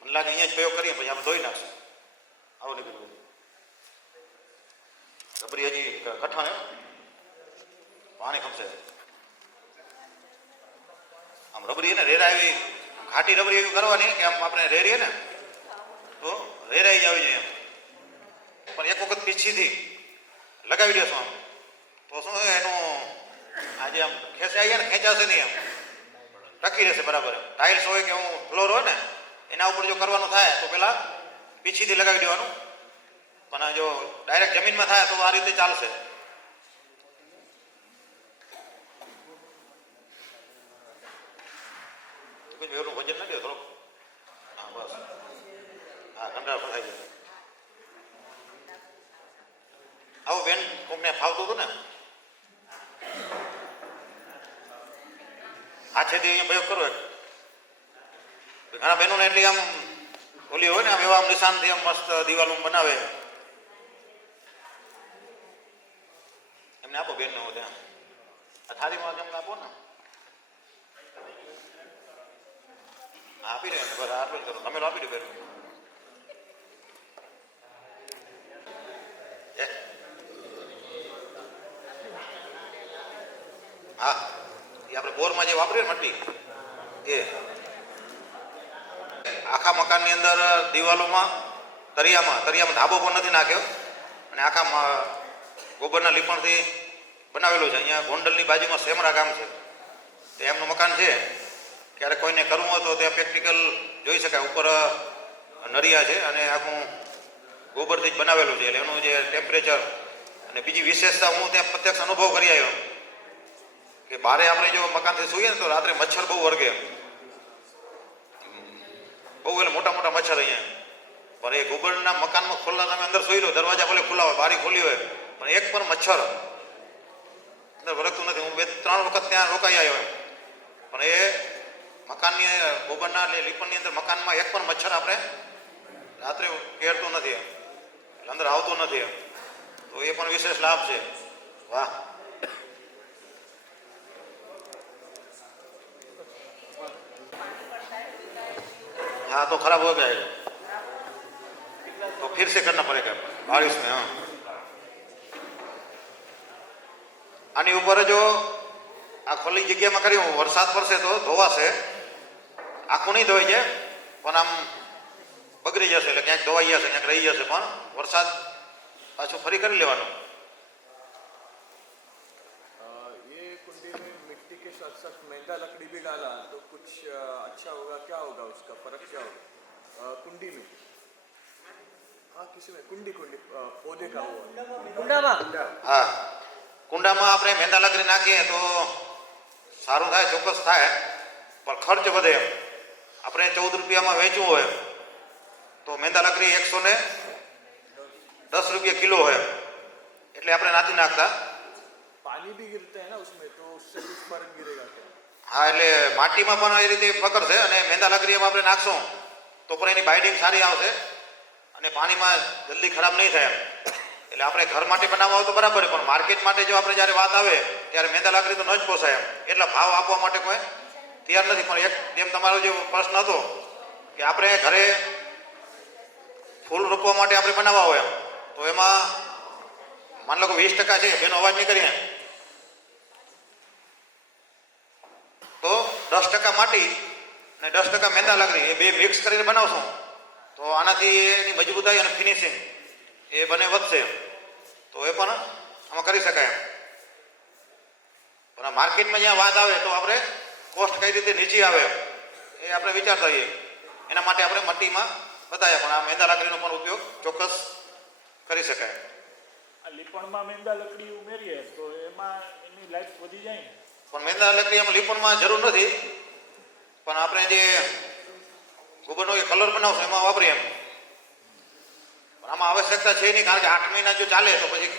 મને લાગે અહીંયા જ પ્રયોગ કરીએ પછી આપણે ધોઈ નાખશું. આવો નીકળ્યું રબરી હજી કઠણ એમ પાણી ખપશે. આમ રબરી ને રેરા એવી ઘાટી રબરી એવી કરવાની કે આમ આપણે રેરીએ ને તો રેરાઈ જ આવી જાય એમ. પણ એક વખત પીછીથી લગાવી દેશો આમ તો શું એનું આજે આમ ખેંચાઈ ને ખેંચાશે નહીં, એમ ટકી રહેશે બરાબર. ટાઇલ્સ હોય કે હું ફ્લોર હોય ને એના ઉપર જો કરવાનું થાય તો પેલા પીછીથી લગાવી દેવાનું. પણ જો ડાયરેક્ટ જમીનમાં થાય તો આ રીતે ચાલશે. એનું વજન નથી થોડુંક હા બસ હા કંટાળ થાય છે. આવું બેન કોકને ફાવતું હતું ને હાથેથી અહીંયા પ્રયોગ કરો. ઘણા બહેનોને એટલી આમ ઓલી હોય ને આમ એવા આમ નિશાનથી આમ મસ્ત દિવાલો બનાવે. એમને આપો બેનને હું ત્યાં આ થાળીમાં એમને આપો ને આપી દે બરાબર આટલું જ કરો તમે આપી દો બેન. હા એ આપણે બોરમાં જે વાપરીએ મટ્ટી એ આખા મકાનની અંદર દિવાલોમાં તરિયામાં ધાબો પણ નથી નાખ્યો અને આખા ગોબરના લીપણથી બનાવેલું છે. અહીંયા ગોંડલની બાજુમાં સેમરા ગામ છે તે એમનું મકાન છે. ક્યારેક કોઈને કરવું હોય તો ત્યાં પ્રેક્ટિકલ જોઈ શકાય. ઉપર નરિયા છે અને આખું ગોબરથી જ બનાવેલું છે. એટલે એનું જે ટેમ્પરેચર અને બીજી વિશેષતા હું ત્યાં પ્રત્યક્ષ અનુભવ કરી આવ્યો કે બારે આપણે જો મકાનથી સૂઈએ ને તો રાત્રે મચ્છર બહુ વર્ગે બહુ એટલે મોટા મોટા મચ્છર અહીંયા. પણ એ ગોબરના મકાનમાં ખુલ્લા તમે અંદર સૂઈ લો દરવાજા ભલે ખુલ્લા હોય બારી ખોલી હોય પણ એક પણ મચ્છર અંદર વરગતું નથી. હું 2-3 વખત ત્યાં રોકાઈ આવ્યો એમ પણ એ મકાનની ગોબરના લીપણની અંદર મકાનમાં એક પણ મચ્છર આપણે રાત્રે કેરતું નથી એટલે અંદર આવતું નથી. તો એ પણ વિશેષ લાભ છે. વાહ हाँ तो खराब हो जाएगा तो फिर से करना पड़ेगा बारिश में. हाँ આની ઉપર જો આ ખુલ્લી જગ્યામાં કર્યું વરસાદ પડશે તો ધોવાશે. આખું નહીં ધોઈ જાય પણ આમ બગડી જશે એટલે ક્યાંક ધોવાઈ જશે ક્યાંક રહી જશે પણ વરસાદ પાછું ફરી કરી લેવાનું. ये कुंडी में मिट्टी के साथ साथ महंगा लकड़ी भी डाला तो कुछ अच्छा होगा, क्या होगा उसका फर्क क्या होगा कुंडी में? हाँ किसी में कुंडी पौधे का हुआ હા કુંડામાં આપણે મેંદા લાકડી નાખીએ તો સારું થાય ચોક્કસ થાય પણ ખર્ચ વધે. આપણે 14 રૂપિયામાં વેચવું હોય તો મેંદા લાકડી 110 રૂપિયા કિલો હોય એટલે આપણે નાખી નાખતા. पानी भी गिरता है ना उसमें तो उससे भी फर्क गिरेगा क्या? હા, એટલે માટીમાં પણ એ રીતે પકડશે અને મેંદા લાકડીમાં આપણે નાખશું તો પણ એની બાઇન્ડિંગ સારી આવશે અને પાણીમાં જલ્દી ખરાબ નહીં થાય. એટલે આપણે ઘર માટે બનાવવા હોય તો બરાબર, પણ માર્કેટ માટે જો આપણે જ્યારે વાત આવે ત્યારે મેંદા લાકડી તો ન જ પોસાય એટલા ભાવ આપવા માટે કોઈ તૈયાર નથી. પણ એક જેમ તમારો જે પ્રશ્ન હતો કે આપણે ઘરે ફૂલ રોપવા માટે આપણે બનાવવા હોય તો એમાં માની લો કે 20% છે, એનો અવાજ નહીં કરીએ તો 10% માટી અને 10% મેંદા લાકડી એ બે મિક્સ કરીને બનાવશું તો આનાથી એની મજબૂતાઈ અને ફિનિશિંગ એ બંને વધશે. તો એ પણ આમાં કરી શકાય. પણ માર્કેટમાં જ્યાં વાત આવે તો આપણે કોસ્ટ કઈ રીતે નીચી આવે એ આપણે વિચારતા હોઈએ. એના માટે આપણે મટ્ટીમાં બતાવ્યા, પણ આ મેંદા લાકડીનો પણ ઉપયોગ ચોક્કસ કરી શકાય. આ લીપણમાં મેંદા લકડી ઉમેરીએ તો એમાં એની લાઈફ વધી જાય ને. પણ મેંદા લાકડી આમાં લીપણમાં જરૂર નથી, પણ આપણે જે ગોબરનો એ કલર બનાવશું એમાં વાપરીએ એમ. પણ આમાં આવશ્યકતા છે નહીં, કારણ કે 8 મહિના જો ચાલે તો પછી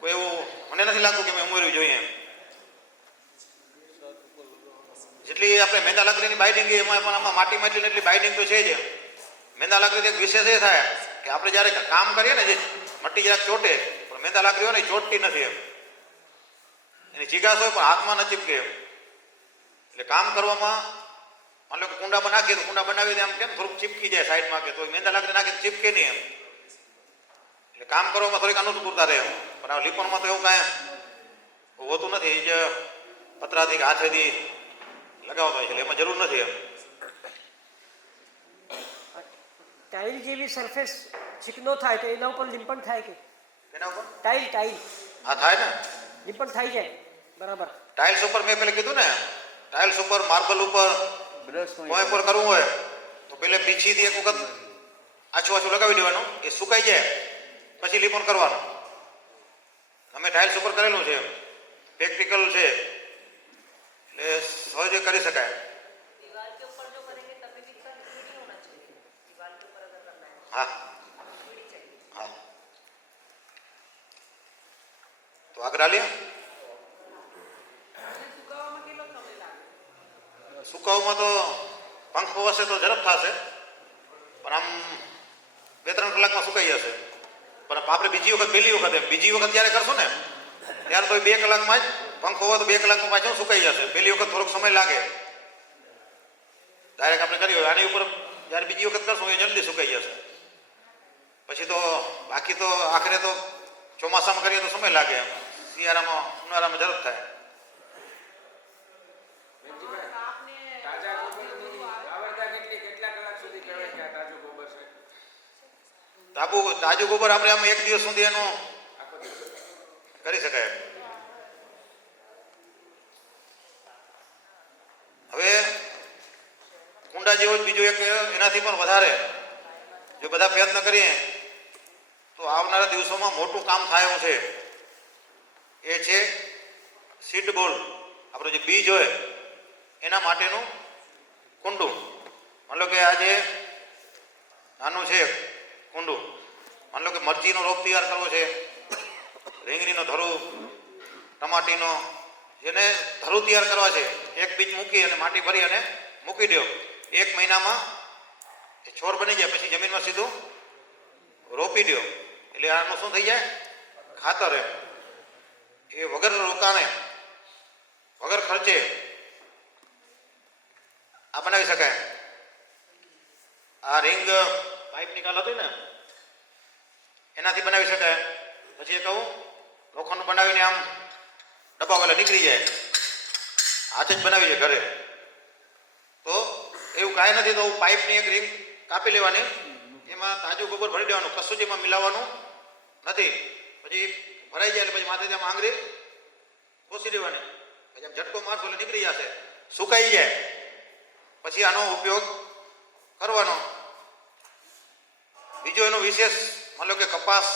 કોઈ એવું મને નથી લાગતું કે મેં ઉમેરવું જોઈએ એમ. જેટલી આપણે મેંદા લાકડીની બાઇન્ડિંગ એમાં પણ આમાં માટીમાં એટલી બાઇન્ડિંગ તો છે જ. મેંદા લાકડીથી એક વિશેષ એ થાય કે આપણે જ્યારે કામ કરીએ ને જે મટ્ટી જરાક ચોટે, પણ મેંદા લાકડી હોય ને એ ચોટતી નથી એમ. એની ચીકાશ હોય પણ હાથમાં ન ચીપકે એમ. એટલે કામ કરવામાં માની લો કે કુંડામાં નાખીએ તો કુંડા બનાવીને આમ કેમ થોડુંક ચીપકી જાય સાઈડમાં, કે તો મેંદા લાકડી નાખીને ચીપકે નહીં એમ. એટલે કામ કરવામાં થોડીક અનુકૂળતા રહે એમ. પણ આ લીપણમાં તો એવું કાંઈ હોતું નથી, એ જે પતરાથી કે હાથેથી લગાવતા હોય છે એમાં જરૂર નથી એમ. ટાઇલ જેવી સરફેસ ચીકણો થાય તો એના ઉપર લીંપણ થાય કે? એના ઉપર ટાઇલ હા થાય ને, લીંપણ થઈ જાય બરાબર. ટાઇલ્સ ઉપર મેં પેલા કીધું ને, ટાઇલ્સ ઉપર, માર્બલ ઉપર, કોઈ ઉપર કરવું હોય તો પેલે પીછીથી એક વખત આછું લગાવી દેવાનું, એ સુકાઈ જાય પછી લીપણ કરવાનું. અમે ટાઇલ્સ ઉપર કરેલું છે, પ્રેક્ટિકલ છે, એટલે સહજે કરી શકાય. दीवार के ऊपर जो करेंगे तभी भी इसका लिक्विड ही होना चाहिए. दीवार के ऊपर अगर करना है હા लिक्विड ही चाहिए. હા, તો આગળ હાલીએ. સુકાવામાં તો પંખો હશે તો ઝડપ થશે, પણ આમ 2-3 કલાકમાં સુકાઈ જશે. પણ આપણે બીજી વખત જ્યારે કરશું ને ત્યારે તો 2 કલાકમાં જ પંખો હોય તો 2 કલાકમાં પાછું સુકાઈ જશે. પહેલી વખત થોડોક સમય લાગે, ડાયરેક્ટ આપણે કરી હોય. આની ઉપર જ્યારે બીજી વખત કરશું એ જલ્દી સુકાઈ જશે. પછી તો બાકી તો આખરે તો ચોમાસામાં કરીએ તો સમય લાગે, શિયાળામાં ઉનાળામાં ઝડપ થાય. તાજા ગોબરની આવરદા કેટલા કલાક સુધી કહેવાય કે આ તાજું ગોબર છે? તાજું ગોબર આપણે આમ 1 દિવસ સુધી એનું કરી શકાય. હવે કુંડા જેવો જ બીજો એક એનાથી પણ વધારે જો બધા પ્રયત્ન કરીએ તો આવનારા દિવસોમાં મોટું કામ થાય એવું છે. એ છે સીડ બોલ. આપણું જે બીજ હોય એના માટેનું કુંડું. માની લો કે આજે નાનું છે કુંડું, માની લો કે મરચીનો રોપ તૈયાર કરવો છે, રીંગણીનો ધરું, ટમાટીનો, જેને ધરું તૈયાર કરવા છે, એક બીજ મૂકી અને માટી ભરી અને મૂકી દો. 1 મહિનામાં એ છોડ બની જાય, પછી જમીનમાં સીધું રોપી દો. એટલે આનું શું થઈ જાય? ખાતર. એ વગર રોકાણે વગર ખર્ચે આ બનાવી શકાય. આ રિંગ પાઇપ નિકાલ હતી ને એનાથી બનાવી શકાય. પછી એ કહું લોખંડ બનાવીને આમ દબાવેલા નીકળી જાય, હાથ જ બનાવી છે ઘરે. તો એવું કાંઈ નથી, તો પાઇપની એક રિંગ કાપી લેવાની, એમાં તાજું ગોબર ભરી દેવાનું, કશું જ એમાં મિલાવવાનું નથી. પછી ભરાઈ જાય એટલે પછી માથેથી આમ આંગળી ઘોસી દેવાની, પછી આમ ઝટકો મારશો એટલે નીકળી જશે, સુકાઈ જાય. પછી આનો ઉપયોગ કરવાનો. બીજો એનો વિશેષ, માની લો કે કપાસ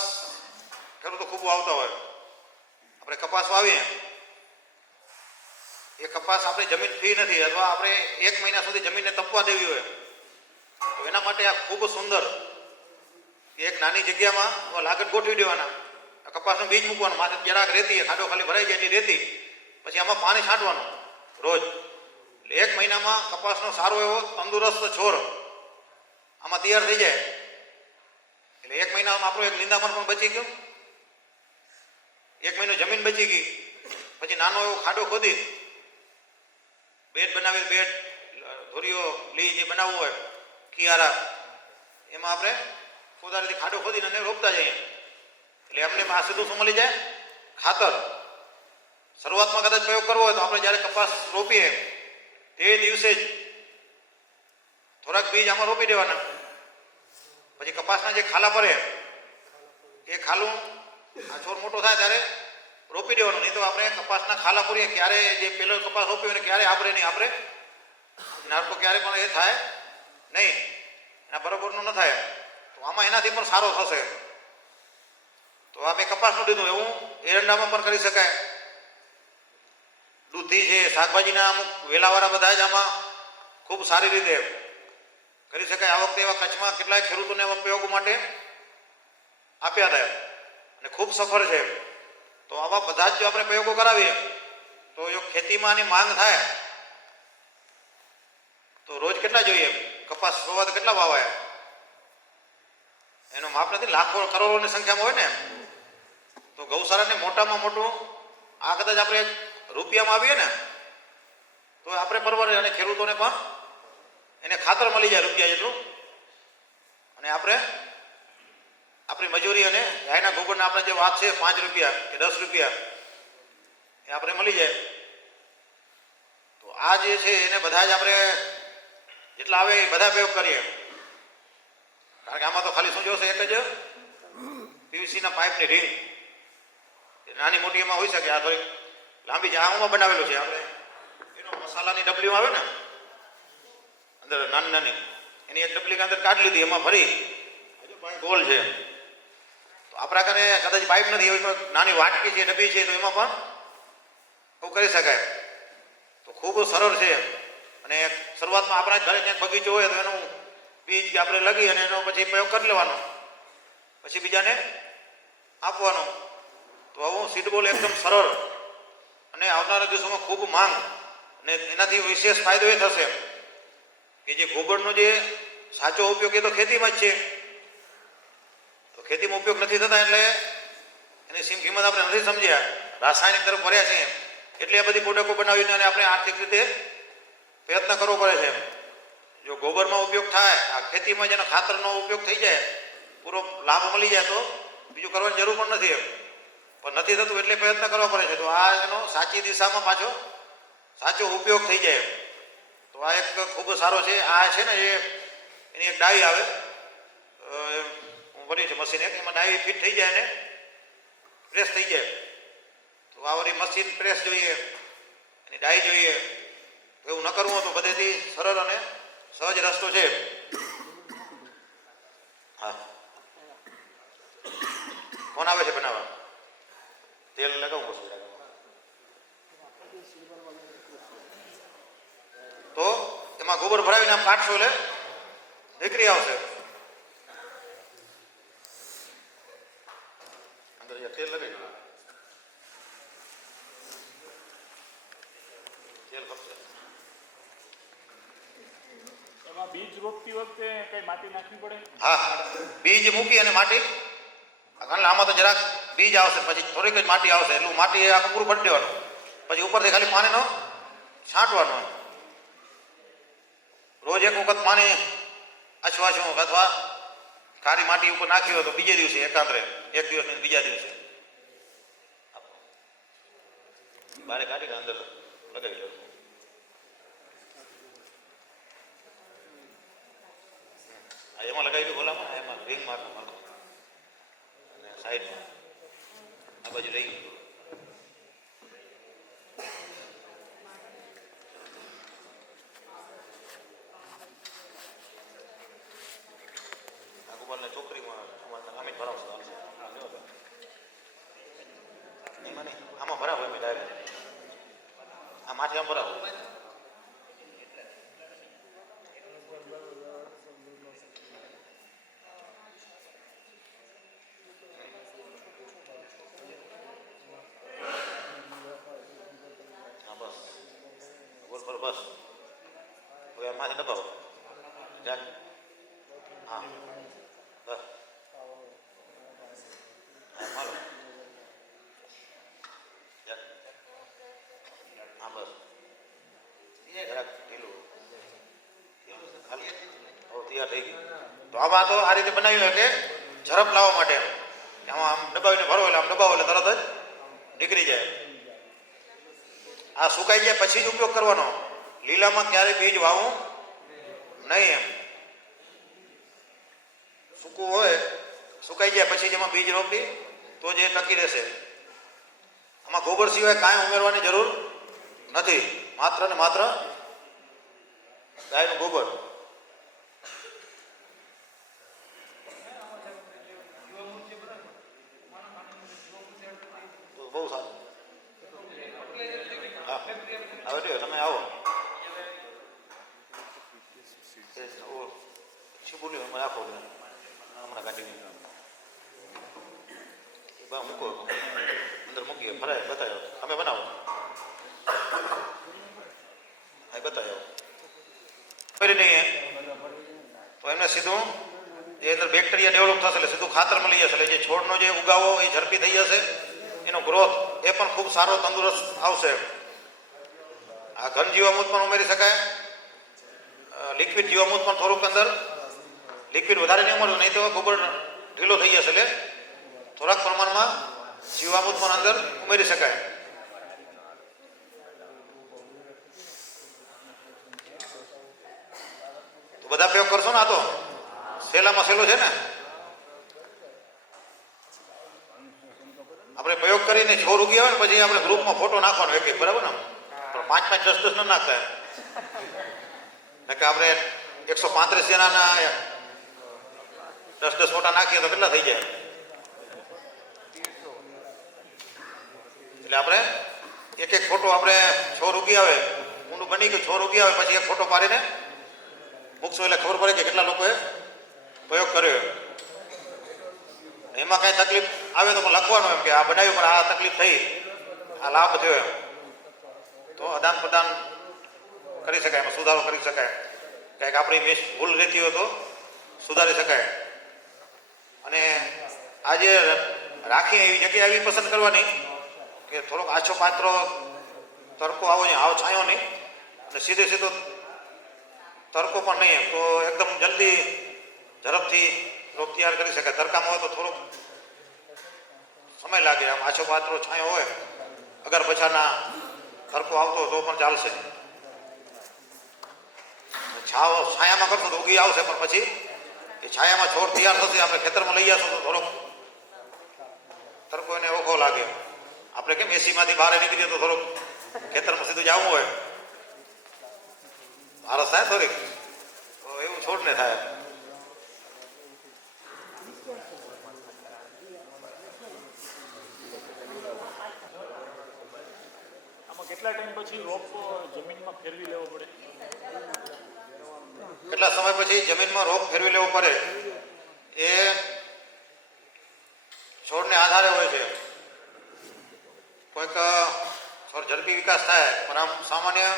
ખેડૂતો ખૂબ વાવતા હોય, આપણે કપાસ વાવીએ, એ કપાસ આપણે જમીન ફ્રી નથી, અથવા આપણે 1 મહિના સુધી જમીનને તપવા દેવી હોય તો એના માટે આ ખૂબ સુંદર એક નાની જગ્યામાં લાગત ગોઠવી દેવાના, કપાસનું બીજ મૂકવાનું, માથે જરાક રેતી, ખાડો ખાલી ભરાઈ જાય એટલી રેતી, પછી આમાં પાણી છાંટવાનું, તો રોજ. એટલે 1 મહિનામાં કપાસનો સારો એવો તંદુરસ્ત છોડ આમાં તૈયાર થઈ જાય. એટલે 1 મહિનામાં આપણું એક નિંદામણ પણ બચી ગયું, 1 મહિનો જમીન બચી ગઈ. પછી નાનો એવો ખાડો ખોદી બેડ બનાવી, બેડ ધોરીઓ લઈ જે બનાવવું હોય કિયારા, એમાં આપણે કોદાળીથી ખાડો ખોદીને એને રોપતા જઈએ. એટલે એમને આ સીધું શું મળી જાય? ખાતર. શરૂઆતમાં કદાચ પ્રયોગ કરવો હોય તો આપણે જ્યારે કપાસ રોપીએ તે દિવસે જ થોડાક બીજ આમાં રોપી દેવાના. પછી કપાસના જે ખાલા પડે એ ખાલું આ છોડ મોટો થાય ત્યારે રોપી દેવાનું. નહીં તો આપણે કપાસના ખાલા પૂરીએ ક્યારે જે પેલો કપાસ રોપ્યો એને ક્યારે આબરે નહીં, આબરે નારકો ક્યારે પણ એ થાય નહીં, એના બરોબરનું ન થાય. તો આમાં એનાથી પણ સારો થશે. તો આ મેં કપાસનું દીધું, એવું એરંડામાં પણ કરી શકાય. દૂધી છે, શાકભાજીના અમુક વેલાવાળા બધા જ આમાં ખૂબ સારી રીતે કરી શકાય. આ વખતે એવા કચ્છમાં કેટલાય ખેડૂતોને ઉપયોગ માટે આપ્યા હતા અને ખૂબ સફળ છે. તો આવા બધા જ જો આપણે પ્રયોગો કરાવીએ તો જો ખેતીમાં આની માંગ થાય તો રોજ કેટલા જોઈએ? કપાસ વાવવા તો કેટલા વાવાયા? એનો માપ નથી, લાખો કરોડોની સંખ્યામાં હોય ને. તો ગૌશાળાને મોટામાં મોટું આ કદાચ આપણે રૂપિયામાં આવીએ ને તો આપણે પરવડે અને ખેડૂતોને પણ એને ખાતર મળી જાય રૂપિયા જેટલું. અને આપણે આપણી મજૂરી અને ગાયના ગોબરના આપણે જે વાત છે 5 રૂપિયા કે 10 રૂપિયા એ આપણે મળી જાય. તો આ જે છે એને બધા જ આપણે જેટલા આવે એ બધા પ્રયોગ કરીએ. કારણ કે આમાં તો ખાલી શું જોશે? એક જ પીવીસીના પાઇપની રિંગ નાની મોટી એમાં હોઈ શકે. આ થોડીક લાંબી જાળમાં બનાવેલું છે. આપણે એનો મસાલાની ડબલીઓ આવે ને અંદર નાની નાની, એની એક ડબલી અંદર કાઢી લીધી, એમાં ભરી ગોલ છે. તો આપણા ઘરે કદાચ પાઇપ નથી, એવી નાની વાટકી છે, ડબ્બી છે, તો એમાં પણ એવું કરી શકાય. તો ખૂબ સરળ છે. અને શરૂઆતમાં આપણા ઘરે ક્યાંક બગીચો હોય તો એનું બીજ આપણે લગી અને એનો પછી પ્રયોગ કરી લેવાનો, પછી બીજાને આપવાનો. તો આવું સીડબોલ એકદમ સરળ અને આવનારા દિવસોમાં ખૂબ માંગ. અને એનાથી વિશેષ ફાયદો એ થશે કે જે ગોબરનો જે સાચો ઉપયોગ એ તો ખેતીમાં જ છે. તો ખેતીમાં ઉપયોગ નથી થતા એટલે એની કિંમત આપણે નથી સમજ્યા, રાસાયણિક તરફ વળ્યા છીએ. એટલે આ બધી પ્રોડક્ટો બનાવીને અને આપણે આર્થિક રીતે પ્રયત્ન કરવો પડે છે. જો ગોબરમાં ઉપયોગ થાય, આ ખેતીમાં જેનો ખાતરનો ઉપયોગ થઈ જાય, પૂરો લાભ મળી જાય તો બીજું કરવાની જરૂર પણ નથી. પણ નથી થતું એટલે પ્રયત્ન કરવો પડે છે. તો આ એનો સાચી દિશામાં પાછો સાચો ઉપયોગ થઈ જાય. તો આ એક ખૂબ સારો છે. આ છે ને એ એની એક ડાઈ આવે, હું બની છે મશીન, એમાં ડાઈ ફિટ થઈ જાય અને પ્રેસ થઈ જાય. તો આ વળી મશીન પ્રેસ જોઈએ, એની ડાઈ જોઈએ. એવું ન કરવું હોય તો બધેથી સરળ અને સહજ રસ્તો છે. હા, કોણ આવે છે બનાવવા? તેલ લગાવું પડશે. તો એમાં ગોબર ભરાવીને આમ કાઢશો એટલે નીકળી આવશે. અંદર તેલ લગાવી દો, તેલ ખપશે. એમાં બીજ રોપતી વખતે કઈ માટી નાખવી પડે? હા, બીજ મૂકી અને માટી, કારણ આમાં તો જરાક બીજ આવશે, પછી થોડીક જ માટી આવશે. એટલું માટી આખું પૂરું ભરી દેવાનું, પછી ઉપરથી ખાલી પાણીનો છાંટવાનો. રોજ એક વખત પાણી આછવાશું અથવા ખારી માટી ઉપર નાખી હોય તો બીજે દિવસે એકાંતરે, એક દિવસ નહીં બીજા દિવસે બારે કાઢીને અંદર લગાવી દો. એમાં લગાવી દો ગોલામાં, એમાં રિંગ મારતો મારતો અને સાઈડમાં આ બાજુ લઈ ગયું. આ ગોપાલને ચોકરીમાં અમે ભરાવશો એમાં નહીં, આમાં ભરાવો એમ ડાયરેક્ટ આ માથે આમ ભરાવો. હા બસ બસ હવે એમાંથી દબાવો જાક હા બસ હા હાલો જાક હા બસ એ જરાક ઢીલું ખાલી તૈયાર થઈ ગયું તો આમાં તો આ રીતે બનાવ્યું હોય કે ઝડપ લાવવા માટે કે આમાં આમ દબાવીને ભરો એટલે આમ દબાવો એટલે તરત જ નીકળી જાય. આ સુકાઈ જાય પછી જ ઉપયોગ કરવાનો, લીલામાં ક્યારે બીજ વાવવું નહીં. એમ સૂકું હોય સુકાઈ જાય પછી જેમાં બીજ રોપી તો જે ટકી રહેશે. આમાં ગોબર સિવાય કાંઈ ઉમેરવાની જરૂર નથી, માત્ર ને માત્ર ગાયનું ગોબર. તો બહુ સારું. હા હવે તમે આવો શું બોલ્યું મને આપો હમણાં કાઢી મૂકો અંદર મૂકીએ ફરાય બતાવ્યો અમે બનાવો બતાવ્યો કરી દઈએ તો એમને સીધું જે અંદર બેક્ટેરિયા ડેવલપ થશે એટલે સીધું ખાતર મળી જશે એટલે જે છોડનો જે ઉગાવો એ ઝડપી થઈ જશે, એનો ગ્રોથ એ પણ ખૂબ સારો તંદુરસ્ત આવશે. આ ઘન જીવામૃત પણ ઉમેરી શકાય, લિક્વિડ જીવામૃત પણ થોડુંક અંદર લિક્વિડ વધારે નહીં ઉમેરવું, નહીં તો ગોબર ઢીલો થઈ જશે એટલે થોડાક પ્રમાણમાં જીવામૃત પણ અંદર ઉમેરી શકાય. તો બધા પ્રયોગ કરશો ને, આ તો સહેલામાં સહેલો છે ને. આપણે પ્રયોગ કરીને છોડ ઉગી આવે ને પછી આપણે ગ્રુપમાં ફોટો નાખવાનો એક એક, બરાબર ને? પણ 5-5 10-10 ન નાખતા કે આપણે 135 જણાના 10-10 ફોટા નાખીએ તો કેટલા થઈ જાય? એટલે આપણે એક એક ફોટો આપણે છોડ ઉગી આવે ઊંડું બની ગયું, છોડ ઉગી આવે પછી એક ફોટો પાડીને મૂકશું એટલે ખબર પડે કે કેટલા લોકોએ પ્રયોગ કર્યો. એમાં કાંઈ તકલીફ આવે તો લખવાનું એમ કે આ બનાવ્યું પણ આ તકલીફ થઈ, આ લાભ થયો એમ, તો આદાન પ્રદાન કરી શકાય, એમાં સુધારો કરી શકાય. કંઈક આપણી ભૂલ રહેતી હોય તો સુધારી શકાય. અને આજે રાખી એવી જગ્યા એવી પસંદ કરવાની કે થોડોક આછો પાત્રો તડકો આવો નહીં, આવો છાંયો નહીં, અને સીધે સીધો તડકો પણ નહીં, એમ તો એકદમ જલ્દી ઝડપથી રોપ તૈયાર કરી શકાય. તડકામાં હોય તો થોડોક સમય લાગે, આમ આછો પાત્રો છાંયો હોય અગર પછાના તડકો આવતો તો પણ ચાલશે. છાયામાં કરશો તો ઉગી આવશે પણ પછી એ છાયામાં છોડ તૈયાર થશે, આપણે ખેતરમાં લઈ જશો તો થોડોક તડકો એને ઓછો લાગે. આપણે કેમ એસીમાંથી બહાર નીકળીએ તો થોડુંક ખેતરમાં સીધું જવું હોય આરસ થાય થોડીક, તો એવું છોડને થાય. આમાં કેટલા ટાઈમ પછી રોપ જમીનમાં ફેરવી લેવો પડે? કેટલા સમય પછી જમીનમાં રોપ ફેરવી લેવો પડે એ છોડને આધારે હોય છે. કોઈક છોડ ઝડપી વિકાસ થાય પણ આમ સામાન્ય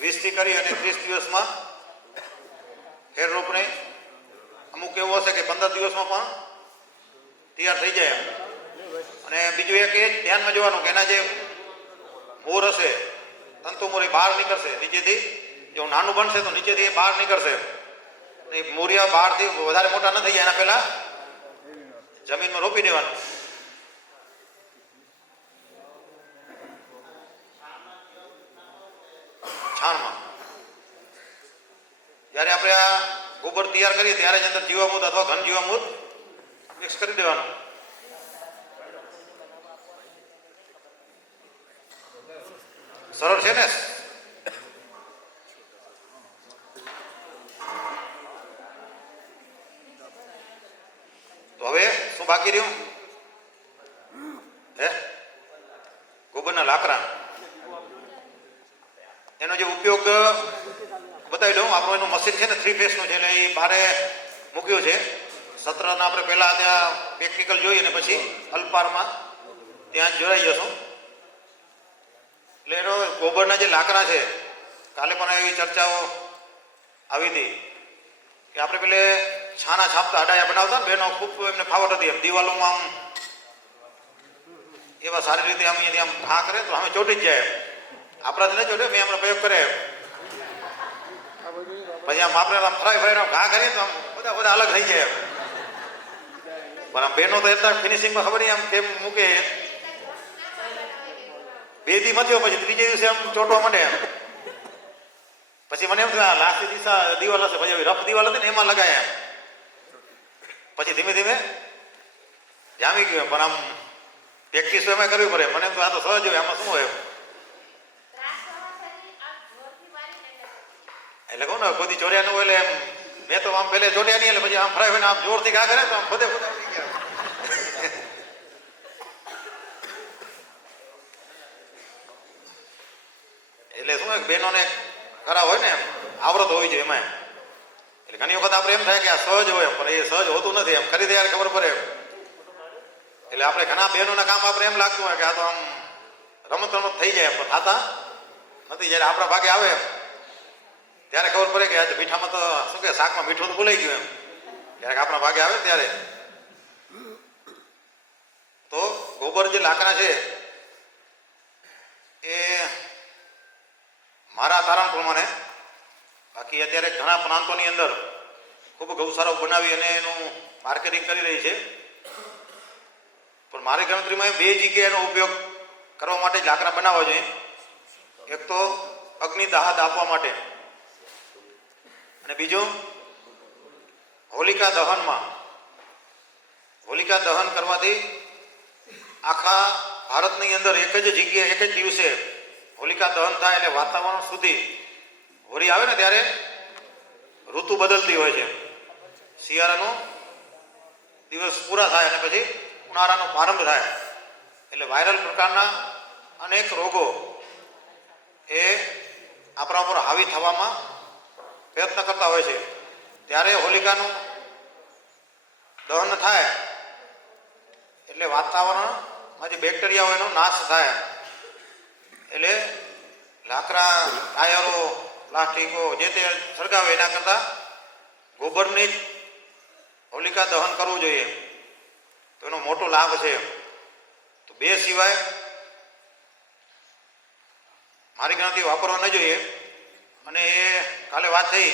20 કરી અને 30 દિવસમાં ફેર રોપણી, અમુક એવું હશે કે 15 દિવસમાં પણ તૈયાર થઈ જાય. અને બીજું એક એ ધ્યાનમાં જોવાનું કે એના જે મૂળ હશે તંતુ મૂળ એ બહાર નીકળશે નીચેથી, જો નાનું બનશે તો નીચેથી એ બહાર નીકળશે. એ મૂળિયા બહારથી વધારે મોટા ન થઈ જાય એના પહેલા જમીનમાં રોપી દેવાનું. છાણમાં જ્યારે આપણે આ ગોબર તૈયાર કરીએ ત્યારે જ અંદર જીવામૃત અથવા ઘન જીવામૃત મિક્સ કરી દેવાનું. સરળ છે ને? તો હવે શું બાકી રહ્યું? ગોબરના લાકડા, એનો જે ઉપયોગ બતાવી દઉં. આપણું એનું મશીન છે ને 3 ફેસનું છે, એટલે એ બારે મૂક્યું છે. સત્રના આપણે પહેલાં ત્યાં ટેકનિકલ જોઈએ ને પછી અલ્પારમાં ત્યાં જ જોડાઈ જશું. એટલે એનો ગોબરના જે લાકડા છે કાલે પણ એવી ચર્ચાઓ આવી હતી કે આપણે પેલે છાના છાપતા અડાયા બનાવતા ને બેનો ખૂબ એમને ફાવટ હતી એમ દિવાલોમાં આમ એવા સારી રીતે આમ એની આમ ઘા કરે તો અમે ચોટી જ જાય આપણાથી નહીં ચોટે મેં હમણાં પ્રયોગ કરે પછી આમ આપણે આમ ફરાય ફરાય ઘા કરીએ તો આમ બધા અલગ થઈ જાય પણ આમ બેનો તો એટલા ફિનિશિંગમાં ખબર નહીં આમ કેમ મૂકે 2 દી મથ્યો પછી ત્રીજે દિવસે આમ ચોટવા માંડે એમ પછી મને એમ થયું આ લાસ્ટ દિશા દિવાલ હશે પછી રફ દિવાલ હતી ને એમાં લગાયા એમ પછી ધીમે ધીમે જામી ગયું પણ આમ પ્રેક્ટિસ તો એમાં કરવી પડે મને એમ તો આ તો સહજ હોય આમાં શું હોય એટલે કહું ને કોઈ ચોર્યા ન હોય એટલે એમ મેં તો આમ પહેલે ચોટ્યા નહીં એટલે પછી આમ ફરાય હોય આમ જોરથી ઘા કરે તો આમ ખોદે ખોદે ઉડી ગયા એટલે શું હોય બહેનોને ખરા હોય ને એમ આવડત હોવી જોઈએ એમાં એટલે ઘણી વખત આપણે એમ થાય કે આ સહજ હોય પણ એ સહજ હોતું નથી એમ કરી ત્યારે ખબર પડે એટલે આપણે ઘણા બહેનોના કામ આપણે એમ લાગતું હોય કે આ તો આમ રમત રમત થઈ જાય પણ થતા નથી જ્યારે આપણા ભાગે આવે ત્યારે ખબર પડે કે આજે મીઠામાં તો શું કે શાકમાં મીઠું તો ભૂલાઈ ગયું એમ ક્યારેક આપણા ભાગે આવે ત્યારે તો ગોબર જે લાકડા છે એ મારા તારણ પ્રમાણે બાકી અત્યારે ઘણા પ્રાંતોની અંદર ખૂબ ગૌશાળાઓ બનાવી અને એનું માર્કેટિંગ કરી રહી છે પણ મારી ગણતરીમાં 2 જગ્યાએ એનો ઉપયોગ કરવા માટે જ લાકડા બનાવવા જોઈએ એક તો અગ્નિ દાહદ આપવા માટે અને બીજું હોલિકા દહનમાં હોલિકા દહન કરવાથી આખા ભારતની અંદર એક જ જગ્યાએ એક જ દિવસે હોલિકા દહન થાય એટલે વાતાવરણ સુધી હોળી આવે ને ત્યારે ઋતુ બદલતી હોય છે શિયાળાનો દિવસ પૂરા થાય અને પછી ઉનાળાનો પ્રારંભ થાય એટલે વાયરલ પ્રકારના અનેક રોગો એ આપણા ઉપર હાવી થવામાં પ્રયત્ન કરતા હોય છે ત્યારે હોલિકાનું દહન થાય એટલે વાતાવરણમાં જે બેક્ટેરિયા હોય એનો નાશ થાય એટલે લાકડા ટાયરો પ્લાસ્ટિકો જે તે સળગાવે એના કરતાં ગોબરની જ હોલિકા દહન કરવું જોઈએ તો એનો મોટો લાભ છે તો 2 સિવાય મારી ગણતરી વાપરવા ન જોઈએ અને એ કાલે વાત થઈ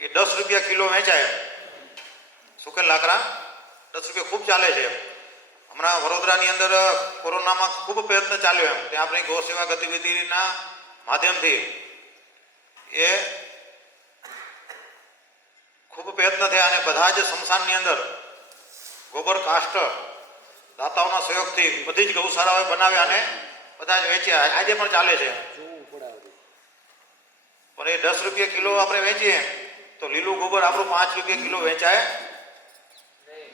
કે 10 રૂપિયા કિલો વેચાય સુકેલ લાકડા 10 રૂપિયા ખૂબ ચાલે છે હમણાં વડોદરાની અંદર કોરોનામાં ખૂબ પ્રયત્ન ચાલ્યો એમ ત્યાં આપણી ગૌ સેવા ગતિવિધિના માધ્યમથી એ ખૂબ પ્રયત્ન થયા અને બધા જ સ્મશાનની અંદર ગોબર કાસ્ટ દાતાઓના સહયોગથી બધી જ ગૌશાળાઓએ બનાવ્યા અને બધા જ વેચ્યા આજે પણ ચાલે છે પણ એ 10 રૂપિયા કિલો આપણે વેચીએ તો લીલું ગોબર આપણું 5 રૂપિયા કિલો વેચાય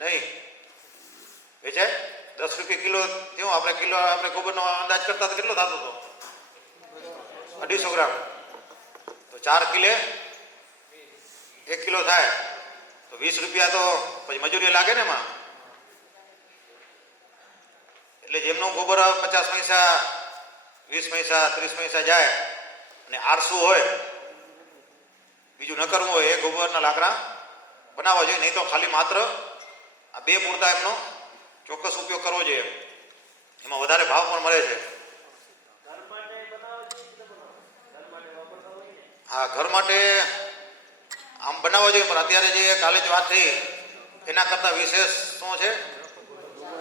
નહીં વેચાય 10 રૂપિયા કિલો કેવું આપણે ગોબરનો અંદાજ કરતા તો કેટલો થતો હતો 250 ગ્રામ તો 4 કિલે 1 કિલો થાય તો 20 રૂપિયા તો પછી મજૂરી લાગે ને એમાં એટલે જેમનું ગોબર 50 પૈસા 20 પૈસા 30 પૈસા જાય અને આરસું હોય બીજું ન કરવું હોય એ ગોબરના લાકડા બનાવવા જોઈએ નહીં તો ખાલી માત્ર આ 2 પૂરતા એમનો ચોક્કસ ઉપયોગ કરવો જોઈએ એમાં વધારે ભાવ પણ મળે છે હા ઘર માટે આમ બનાવવા જોઈએ પણ અત્યારે જે કાલે જ વાત થઈ એના કરતાં વિશેષ શું છે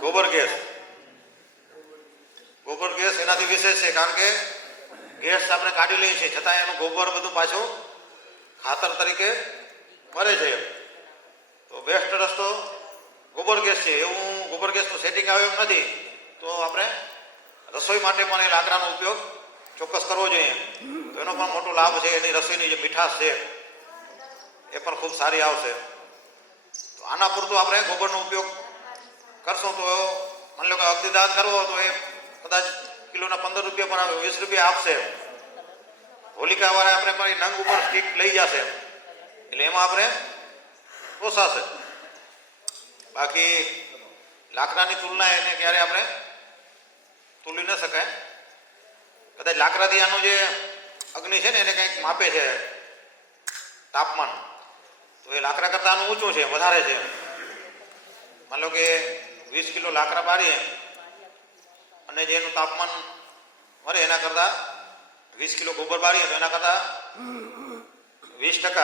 ગોબર ગેસ એનાથી વિશેષ છે કારણ કે ગેસ આપણે કાઢી લઈએ છીએ છતાં એનું ગોબર બધું પાછું ખાતર તરીકે મળે છે તો બેસ્ટ રસ્તો ગોબર ગેસ છે એવું ગોબર ગેસનું સેટિંગ આવે એમ નથી તો આપણે રસોઈ માટે પણ એ લાકડાનો ઉપયોગ ચોક્કસ કરવો જોઈએ તો એનો પણ મોટો લાભ છે એની રસોઈની જે મીઠાશ છે એ પણ ખૂબ સારી આવશે તો આના પૂરતું આપણે ગોબરનો ઉપયોગ કરશું તો માની લો કે અગ્નિદાન કરવો તો એ કદાચ કિલોના 15 રૂપિયા પણ આવે 20 રૂપિયા આપશે હોલિકાવાળા આપણે પણ નંગ ઉપર સ્ટીક લઈ જશે એટલે એમાં આપણે પોસાશે બાકી લાકડાની તુલના એને ક્યારે આપણે તુલી ન શકાય કદાચ લાકડાથી આનું જે અગ્નિ છે ને એને કંઈક માપે છે તાપમાન, તો એ લાકડા કરતાં આનું ઊંચું છે, વધારે છે. માન લો કે 20 કિલો લાકડા બાળીએ અને જે એનું તાપમાન મળે એના કરતાં 20 કિલો ગોબર બાળીએ તો એના કરતાં 20%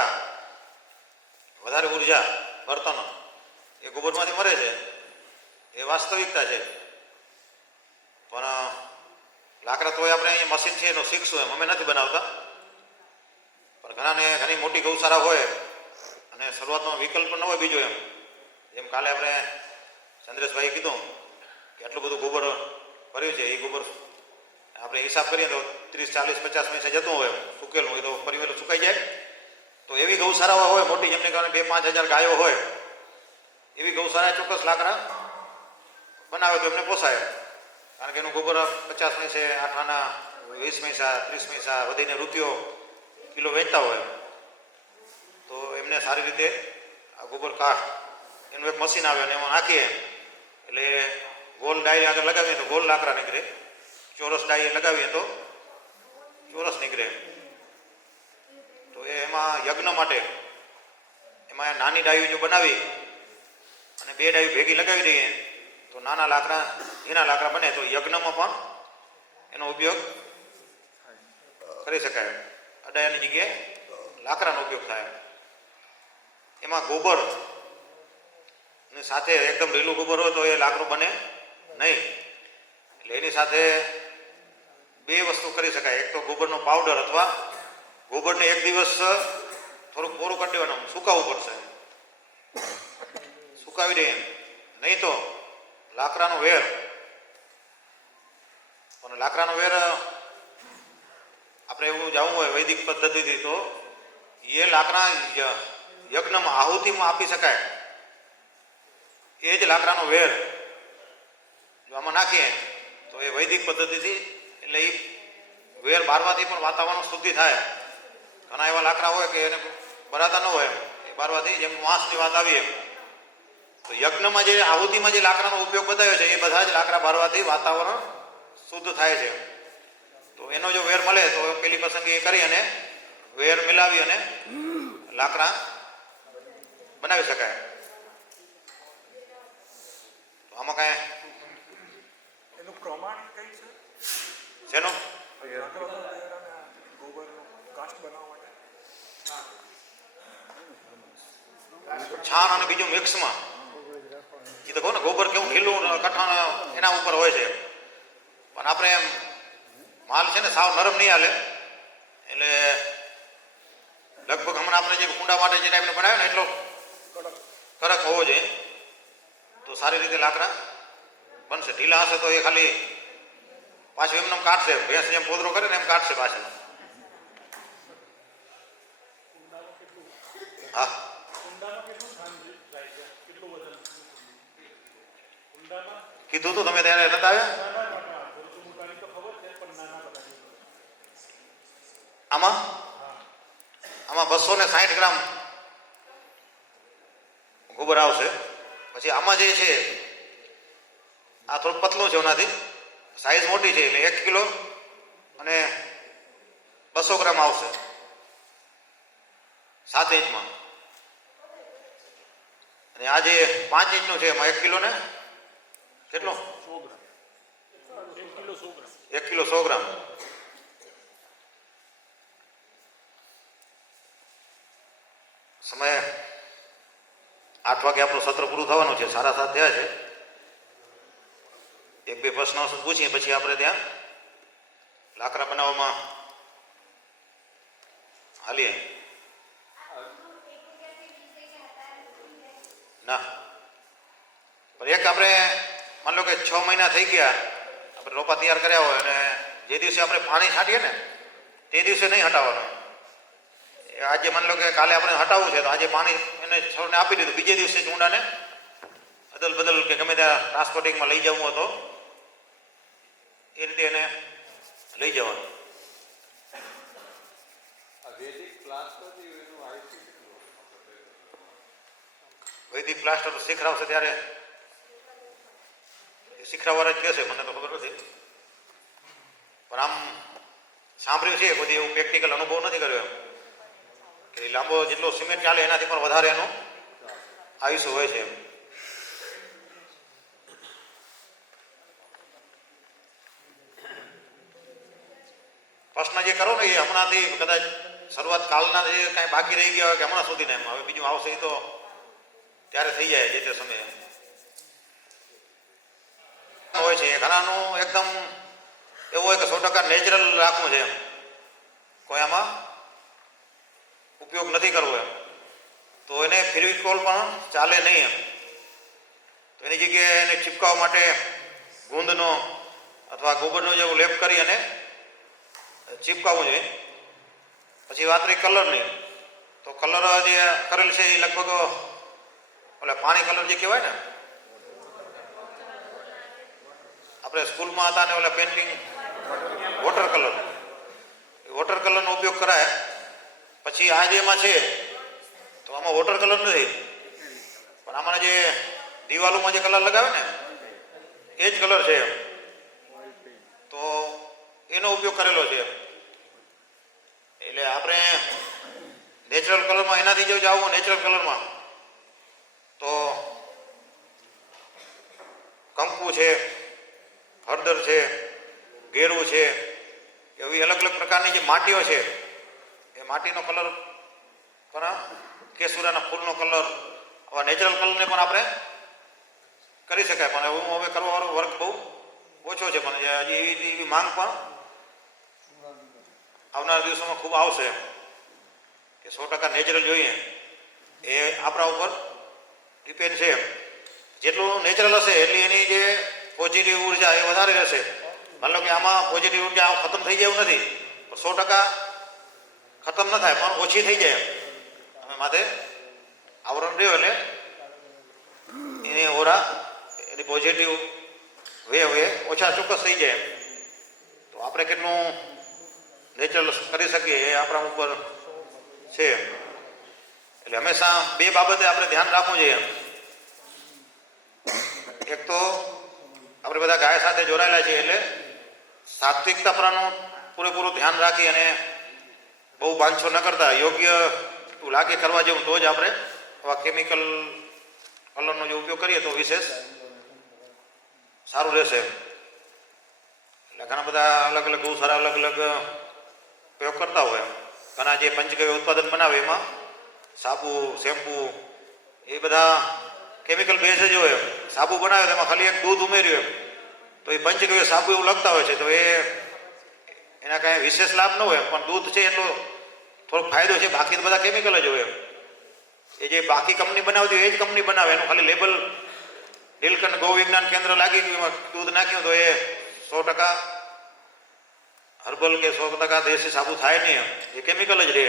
વધારે ઉર્જા બળતણ એ ગોબરમાંથી મળે છે. એ વાસ્તવિકતા છે. પણ લાકડા તોય આપણે અહીંયા મશીન છે એનું શીખશું એમ, અમે નથી બનાવતા. પણ ઘણી મોટી ગૌશાળા હોય અને શરૂઆતનો વિકલ્પ ન હોય બીજો એમ, જેમ કાલે આપણે ચંદ્રેશભાઈએ કીધું કે આટલું બધું ગોબર ભર્યું છે, એ ગોબર આપણે હિસાબ કરીએ તો 30, 40, 50 પૈસા જતું હોય સૂકેલું હોય તો પરિવાર સુકાઈ જાય. તો એવી ગૌશાળાઓ હોય મોટી, જેમને કારણે 2-5 હજાર ગાયો હોય, એવી ગૌશાળા ચોક્કસ લાકડા બનાવે તો એમને પોસાય. કારણ કે એનું ગોબર 50 પૈસે, 8 આના 20 પૈસા, 30 પૈસા વધીને રૂપિયો કિલો વેચતા હોય, તો એમને સારી રીતે આ ગોબર કાઢ એનું એક મશીન આવે અને એમાં નાખીએ એટલે ગોલ ડાઈ આગળ લગાવીએ તો ગોલ લાકડા નીકળે, ચોરસ ડાઈ લગાવીએ તો ચોરસ નીકળે. તો એમાં યજ્ઞ માટે એમાં નાની ડાયું જો બનાવી અને 2 ડાયું ભેગી લગાવી દઈએ તો નાના લાકડા એના લાકડા બને, તો યજ્ઞમાં પણ એનો ઉપયોગ કરી શકાય. અડાયાની જગ્યાએ લાકડાનો ઉપયોગ થાય. એમાં ગોબર ની સાથે એકદમ લીલું ગોબર હોય તો એ લાકડું બને નહીં. એટલે એની સાથે 2 વસ્તુ કરી શકાય. એક તો ગોબરનો પાવડર અથવા ગોબરને 1 દિવસ થોડુંક કોરું કરી દેવાનું, સુકાવવું પડશે. સુકાવી દઈએ નહીં તો લાકડાનો વેર, પણ લાકડાનો વેર આપણે એવું જવું હોય વૈદિક પદ્ધતિથી તો એ લાકડા યજ્ઞમાં આહુતિમાં આપી શકાય. એ જ લાકડાનો વેર જો આમાં નાખીએ તો એ વૈદિક પદ્ધતિથી, એટલે એ વેર બારવાથી પણ વાતાવરણ શુદ્ધિ થાય. ઘણા એવા લાકડા હોય કે એને બરાતા ન હોય, એ બારવાથી જેમ વાંસની વાત આવી એમ, તો યજ્ઞમાં જે આહુતિમાં જે લાકડાનો ઉપયોગ બતાવ્યો છે એ બધા જ લાકડા બારવાથી વાતાવરણ શુદ્ધ થાય છે. તો એનો જો વેર મળે તો પેલી પસંદગી કરી અને વેર મિલાવી અને લાકડા બનાવી શકાય. તો આમાં કાંઈ એનું પ્રમાણ કઈ છે? શેનું ગોબરનું કાસ્ટ બનાવવા માટે છાણ અને બીજું મિક્સમાં, એ તો કહો ને ગોબર કેવું ઢીલું કઠણ એના ઉપર હોય છે. પણ આપણે એમ માલ છે ને સાવ નરમ નહીં હાલે, એટલે લગભગ હમણાં આપણે જે કુંડા માટે જે ટાઈપને બનાવ્યો ને એટલો કડક હોવો જોઈએ તો સારી રીતે લાકડા બનશે. ઢીલા હશે તો એ ખાલી પાછું એમને કાઢશે, ભેંસ જેમ પોદરો કરે ને એમ કાઢશે પાછું. હા, કીધું તું તમે ત્યારે નતા આવ્યા. આમાં 260 ગ્રામ ગોબર આવશે. પછી આમાં જે છે આ થોડુંક પતલું છે, એનાથી સાઈઝ મોટી છે એટલે 1 કિલો અને 200 ગ્રામ આવશે 7 ઇંચમાં. અને આ જે 5 ઇંચનું છે એમાં 1 કિલો ને કેટલો 100 ગ્રામ. 1 કિલો 100 ગ્રામ. સમય 8 વાગે આપણું સત્ર પૂરું થવાનું છે. 7:30 થયા છે. 1-2 પ્રશ્નો પૂછીએ પછી આપણે ત્યાં લાકડા બનાવવામાં હાલીએ. ના, પણ એક આપણે માન લો કે 6 મહિના થઈ ગયા આપણે રોપા તૈયાર કર્યા હોય અને જે દિવસે આપણે પાણી છાંટીએ ને તે દિવસે નહીં હટાવવાનું. આજે માન લો કે કાલે આપણે હટાવવું છે તો આજે પાણી એને છોડને આપી દીધું, બીજે દિવસે ઊંડાને અદલ બદલ કે ગમે ત્યાં ટ્રાન્સપોર્ટિંગમાં લઈ જવું હોય તો એ રીતે એને લઈ જવાનું. વૈદિક પ્લાસ્ટર શીખરાવશે ત્યારે શીખરાવાળા જ કહેશે, મને તો ખબર નથી. પણ આમ સાંભળ્યું છે, બધી એવું પ્રેક્ટિકલ અનુભવ નથી કર્યો એમ કે લાંબો જેટલો સિમેન્ટ ચાલે એનાથી પણ વધારે એનું આયુષ્ય હોય છે એમ. પ્રશ્ન જે કરો ને એ હમણાંથી કદાચ શરૂઆત કાલના જે કાંઈ બાકી રહી ગયા હોય કે હમણાં સુધી ને એમ હવે બીજું આવશે એ તો ત્યારે થઈ જાય જે તે સમયે હોય છે. ઘણાનું એકદમ એવું હોય કે 100% નેચરલ રાખવું છે એમ, કોઈ આમાં ઉપયોગ નથી કરવો એમ, તો એને ફેવિકોલ પણ ચાલે નહીં એમ. તો એની જગ્યાએ એને ચીપકાવવા માટે ગુંદનો અથવા ગોબરનો જેવું લેપ કરી અને ચીપકાવવું જોઈએ. પછી વાત રહી કલરની, તો કલર જે કરેલ છે એ લગભગ ઓલા પાણી કલર જે કહેવાય ને આપણે સ્કૂલમાં હતા ને ઓલા પેન્ટિંગ વોટર કલરનો ઉપયોગ કરાય. પછી આ જે એમાં છે તો આમાં વોટર કલર નથી, પણ આમાં જે દિવાલોમાં જે કલર લગાવે ને એ જ કલર છે એમ, તો એનો ઉપયોગ કરેલો છે. એટલે આપણે નેચરલ કલરમાં એનાથી જો જાવું નેચરલ કલરમાં તો કંકુ છે, હળદર છે, ગેરું છે, એવી અલગ અલગ પ્રકારની જે માટીઓ છે એ માટીનો કલર પણ કેસુરાના ફૂલનો કલર આવા નેચરલ કલરને પણ આપણે કરી શકાય. પણ હું હવે કરવાવાળો વર્ક બહુ ઓછો છે, પણ હજી એવી માંગ પણ આવનારા દિવસોમાં ખૂબ આવશે કે 100% નેચરલ જોઈએ એ આપણા ઉપર ડિપેન્ડ છે. જેટલું નેચરલ હશે એટલી એની જે પોઝિટિવ ઉર્જા એ વધારે રહેશે. માની લો કે આમાં પોઝિટિવ ઉર્જા ખતમ થઈ જાય એવું નથી, પણ 100% ખતમ ન થાય પણ ઓછી થઈ જાય અમે માથે આવરણ રહ્યો એટલે એની ઓરા એની પોઝિટિવ વે ઓછા ચોક્કસ થઈ જાય. તો આપણે કેટલું નેચરલ કરી શકીએ એ આપણા ઉપર છે. એટલે હંમેશા બે બાબતે આપણે ધ્યાન રાખવું જોઈએ. એક તો આપણે બધા ગાય સાથે જોડાયેલા છીએ એટલે સાત્વિકતા પરનું પૂરેપૂરું ધ્યાન રાખી અને બહુ બાંધછો ન કરતા યોગ્ય લાગે કરવા જેવું તો જ આપણે આવા કેમિકલ કલરનો જે ઉપયોગ કરીએ તો વિશેષ સારું રહેશે. એટલે ઘણા બધા અલગ અલગ બહુ સારા અલગ અલગ ઉપયોગ કરતા હોય. ઘણા જે પંચગવ્ય ઉત્પાદન બનાવે એમાં સાબુ, શેમ્પુ એ બધા કેમિકલ બેઝ જ હોય. સાબુ બનાવે તો એમાં ખાલી એક દૂધ ઉમેર્યું એમ તો એ પંચગવ્ય સાબુ એવું લખતા હોય છે, તો એ એના કાંઈ વિશેષ લાભ ન હોય, પણ દૂધ છે એટલો થોડોક ફાયદો છે. બાકી તો બધા કેમિકલ જ હોય. એ જે બાકી કંપની બનાવતી હોય એ જ કંપની બનાવે, એનું ખાલી લેબલ નીલકંઠ ગૌ વિજ્ઞાન કેન્દ્ર લાગી ગયું એમાં દૂધ નાખ્યું તો એ 100% હર્બલ કે 100% દેશી સાબુ થાય નહીં, એ કેમિકલ જ રહે.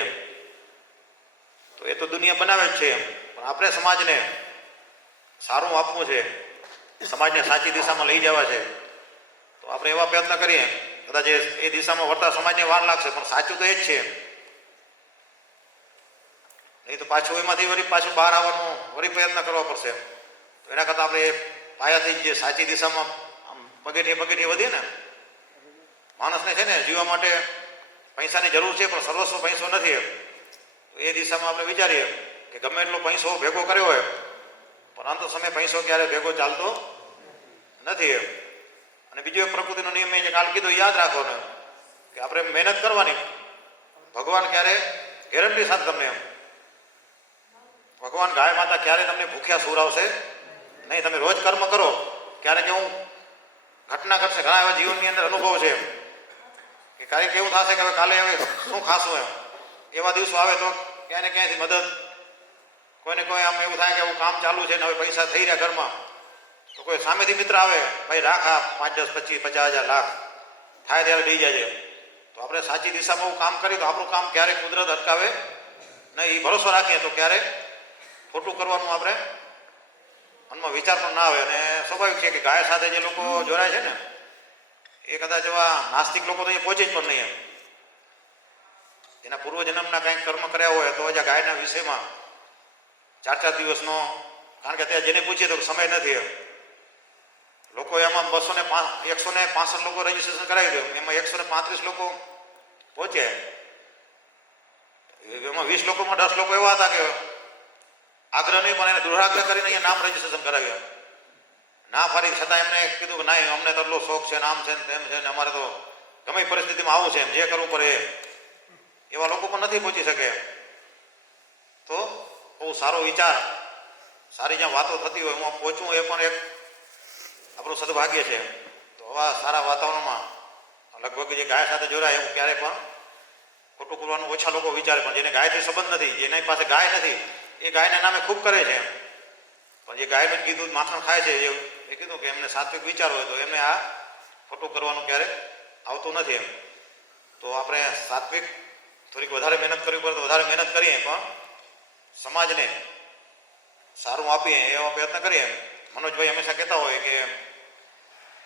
તો એ તો દુનિયા બનાવે જ છે, પણ આપણે સમાજને સારું આપવું છે, સમાજને સાચી દિશામાં લઈ જવા છે, તો આપણે એવા પ્રયત્ન કરીએ. કદાચ એ દિશામાં વર્તા સમાજને વાર લાગશે પણ સાચું તો એ જ છે. નહીં તો પાછું એમાંથી વળી પાછું બહાર આવવાનું વળી પ્રયત્ન કરવા પડશે. તો એના કરતાં આપણે પાયાથી જે સાચી દિશામાં આમ પગેઠીએ વધીએ ને, માણસને છે ને જીવવા માટે પૈસાની જરૂર છે પણ સર્વસ્વ પૈસો નથી. તો એ દિશામાં આપણે વિચારીએ કે ગમે એટલો પૈસો ભેગો કર્યો હોય પણ અંત સમય પૈસો ક્યારે ભેગો ચાલતો નથી. અને બીજો એક પ્રકૃતિનો નિયમ એ કાલ કીધું યાદ રાખો ને કે આપણે મહેનત કરવાની, ભગવાન ક્યારે ગેરંટી સાથે તમને એમ ભગવાન ગાય માતા ક્યારે તમને ભૂખ્યા સુરાવશે નહીં. તમે રોજ કર્મ કરો, ક્યારેક એવું ઘટના કરશે. ઘણા એવા જીવનની અંદર અનુભવ છે કે ક્યારેક એવું થશે કે હવે કાલે હવે શું ખાશું એમ, એવા દિવસો આવે તો ક્યાંય ને ક્યાંયથી મદદ કોઈને કોઈ આમ એવું થાય કે એવું કામ ચાલુ છે ને હવે પૈસા થઈ રહ્યા ઘરમાં, તો કોઈ સામેથી મિત્ર આવે ભાઈ રાખ આ 5, 10, 25, 50,000 લાખ થાય ત્યારે દઈ જાય. તો આપણે સાચી દિશામાં એવું કામ કરીએ તો આપણું કામ ક્યારેક કુદરત અટકાવે નહીં. એ ભરોસો રાખીએ તો ક્યારેક ખોટું કરવાનું આપણે મનમાં વિચાર પણ ના આવે. અને સ્વાભાવિક છે કે ગાય સાથે જે લોકો જોડાય છે ને એ કદાચ એવા નાસ્તિક લોકો તો એ પહોંચે જ પણ નહીં. એના પૂર્વજન્મના કંઈક કર્મ કર્યા હોય તો જ ગાયના વિષયમાં 4-4 દિવસનો, કારણ કે અત્યારે જેને પૂછીએ તો સમય નથી. લોકો એમાં 165 લોકો રજીસ્ટ્રેશન કરાવી દો, એમાં 135 લોકો પહોંચે. એમાં 20 લોકોમાં 10 લોકો એવા હતા કે આગ્રહ નહીં પણ એને દુરાગ્રહ કરીને અહીંયા નામ રજીસ્ટ્રેશન કરાવ્યા. ના ફરી છતાં એમને કીધું કે નહીં અમને તો એટલો શોખ છે, નામ છે ને તેમ છે ને અમારે તો ગમે પરિસ્થિતિમાં આવું છે એમ જે કરવું પડે એવા લોકો પણ નથી પહોંચી શકે. તો બહુ સારો વિચાર, સારી જ્યાં વાતો થતી હોય એમાં પહોંચવું એ પણ એક આપણું સદભાગ્ય છે. તો આવા સારા વાતાવરણમાં લગભગ જે ગાય સાથે જોડાય એવું ક્યારેય પણ ખોટું કરવાનું ઓછા લોકો વિચારે, પણ જેને ગાયથી સંબંધ નથી, જેની પાસે ગાય નથી એ ગાયના નામે ખૂબ કરે છે. પણ જે ગાયનું જ કીધું માખણ ખાય છે એ કીધું કે એમને સાત્વિક વિચાર હોય તો એમને આ ખોટું કરવાનું ક્યારેય આવતું નથી એમ. તો આપણે સાત્વિક થોડીક વધારે મહેનત કરવી પડે તો વધારે મહેનત કરીએ પણ સમાજને સારું આપીએ એવો પ્રયત્ન કરીએ. મનોજભાઈ હંમેશા કહેતા હોય કે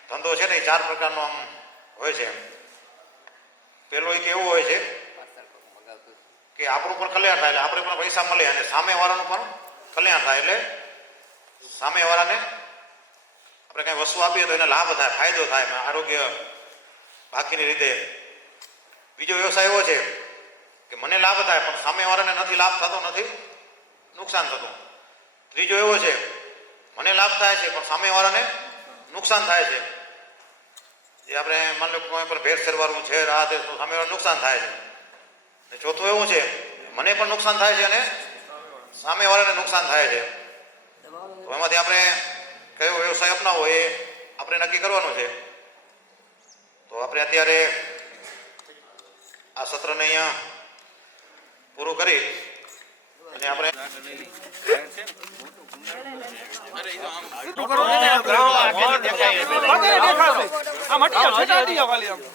ધંધો છે ને એ 4 પ્રકારનો આમ હોય છે. પહેલો એક એવો હોય છે કે આપણું પણ કલ્યાણ થાય એટલે આપણે પણ પૈસા મળે અને સામેવાળાનું પણ કલ્યાણ થાય એટલે સામેવાળાને આપણે કંઈ વસ્તુ આપીએ તો એને લાભ થાય, ફાયદો થાય, આરોગ્ય બાકીની રીતે. બીજો વ્યવસાય એવો છે કે મને લાભ થાય પણ સામેવાળાને નથી લાભ થતો, નથી નુકસાન થતું. ત્રીજો એવો છે મને લાભ થાય છે પણ સામેવાળાને નુકસાન થાય છે. જે આપણે માની લો કોઈ પણ ભેળસેળવાળું છે આ તે તો સામેવાળાને નુકસાન થાય છે. અને ચોથું એવું છે મને પણ નુકસાન થાય છે અને સામેવાળાને નુકસાન થાય છે. તો એમાંથી આપણે કયો વ્યવસાય અપનાવવો એ આપણે નક્કી કરવાનું છે. તો આપણે અત્યારે આ સત્રને અહીંયા પૂરું કરી અને આપણે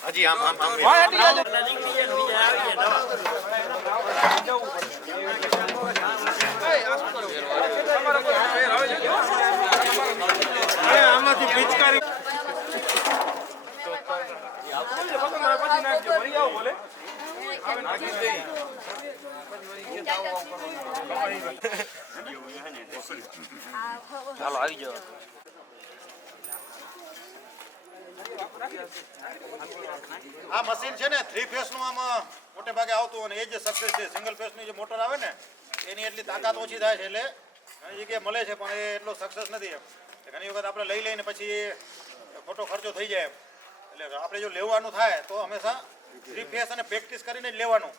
હજી આમ આમાંથી પિચકારી ચાલો આવી જાઓ. આ મશીન છે ને 3 ફેસનું આમ મોટે ભાગે આવતું અને એ જે સક્સેસ છે. સિંગલ ફેસની જે મોટર આવે ને એની એટલી તાકાત ઓછી થાય છે એટલે ઘણી જગ્યાએ મળે છે પણ એ એટલો સક્સેસ નથી એમ. ઘણી વખત આપણે લઈ લઈને પછી ખોટો ખર્ચો થઈ જાય એમ. એટલે આપણે જો લેવાનું થાય તો હંમેશા 3 ફેસ અને પ્રેક્ટિસ કરીને જ લેવાનું.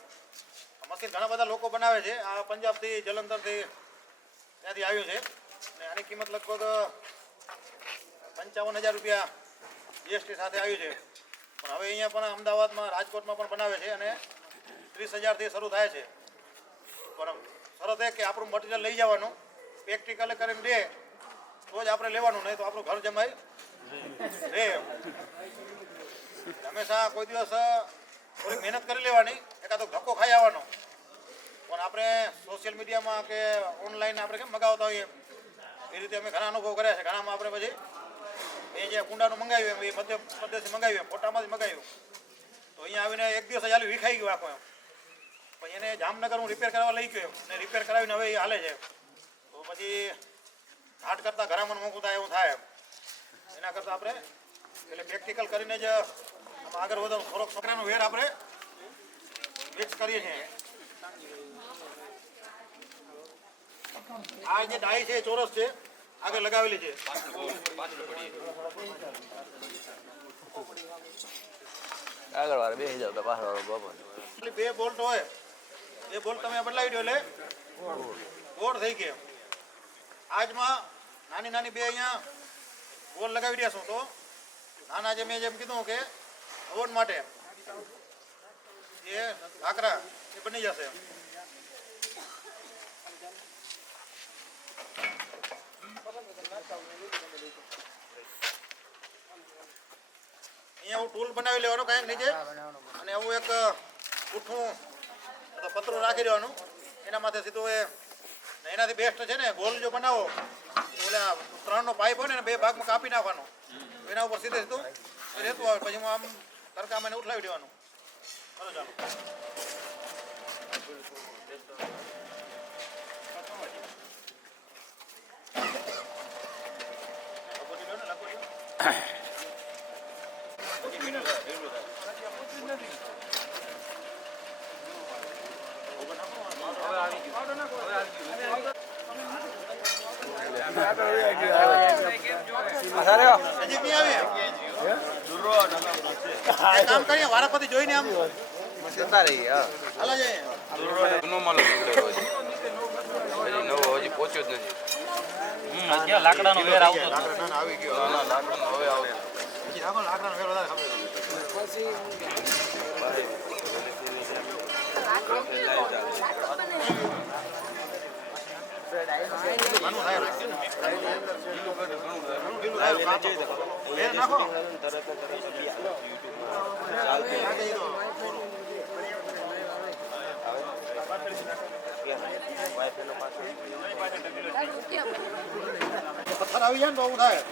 મશીન ઘણા બધા લોકો બનાવે છે. આ પંજાબથી, જલંધરથી ત્યાંથી આવ્યું છે અને આની કિંમત લગભગ 55,000 રૂપિયા જીએસટી સાથે આવ્યું છે. પણ હવે અહીંયા પણ અમદાવાદમાં, રાજકોટમાં પણ બનાવે છે અને 30,000થી શરૂ થાય છે. પણ શરત એ કે આપણું મટીરિયલ લઈ જવાનું, પ્રેક્ટિકલ કરીને દે તો જ આપણે લેવાનું, નહીં તો આપણું ઘર જમાઈ રહે. હંમેશા કોઈ દિવસ થોડી મહેનત કરી લેવાની, એકાદો ધક્કો ખાઈ આવવાનો. પણ આપણે સોશિયલ મીડિયામાં કે ઓનલાઈન આપણે કેમ મગાવતા હોઈએ એ રીતે અમે ઘણા અનુભવ કર્યા છે. ઘણામાં આપણે પછી એ જે કુંડાનું મંગાવ્યું એ મધ્યપ્રદેશથી મંગાવ્યું, ફોટામાંથી મંગાવ્યું તો અહીંયા આવીને 1 દિવસ જ હાલી વિખાઈ ગયું આખો એમ. પછી એને જામનગર હું રિપેર કરવા લઈ ગયો અને રિપેર કરાવીને હવે એ હાલે છે. તો પછી ઘાટ કરતાં ઘરામાં મોંઘું થાય એવું થાય એમ. એના કરતાં આપણે એટલે પ્રેક્ટિકલ કરીને જ આગળ વધો. થોડોક છોકરાનો વેર આપણે મિક્સ કરીએ છીએ. આ જે ડાઈ છે ચોરસ છે આગળ લગાવેલી છે. આગળ વાળા બેસી જાવ તો પાછળ વાળો બાબા. 2 બોલ્ટ હોય એ બોલ્ટ તમે બદલાવી દો એટલે ગોળ થઈ ગયો. આજમાં નાની નાની 2 અહીંયા ગોળ લગાવી દેશું તો નાના જે મેં જેમ કીધું કે હવન માટે એ ઢાંકરા એ બની જશે. અહીંયા હું ટૂલ બનાવી લેવાનું કાંઈક નીચે અને એવું એક ઉઠું પતરું રાખી દેવાનું એના માથે સીધું એ. એનાથી બેસ્ટ છે ને ગોલ જો બનાવો તો ઓલા 3નો પાઇપ હોય ને 2 ભાગમાં કાપી નાખવાનો, એના ઉપર સીધે સીધું રહેતું આવે. પછી હું આમ તડકામાં એને ઉઠલાવી દેવાનું. ચાલો ચાલો કામ કરીએ વારાફરતી જોઈને આમ જતા રહીએ. હાલો જઈએ. જૂનો માલ નીકળેલો છે હજી નવો હજી પહોંચ્યો જ નથી. લાકડાનો વેર આવતો હતો. આવી ગયો. ના લાકડાનો હવે આવતો. પછી રાખો લાકડાનો ફેર વધારે ખબર. પથ્થર આવી જાય ને તો આવું થાય.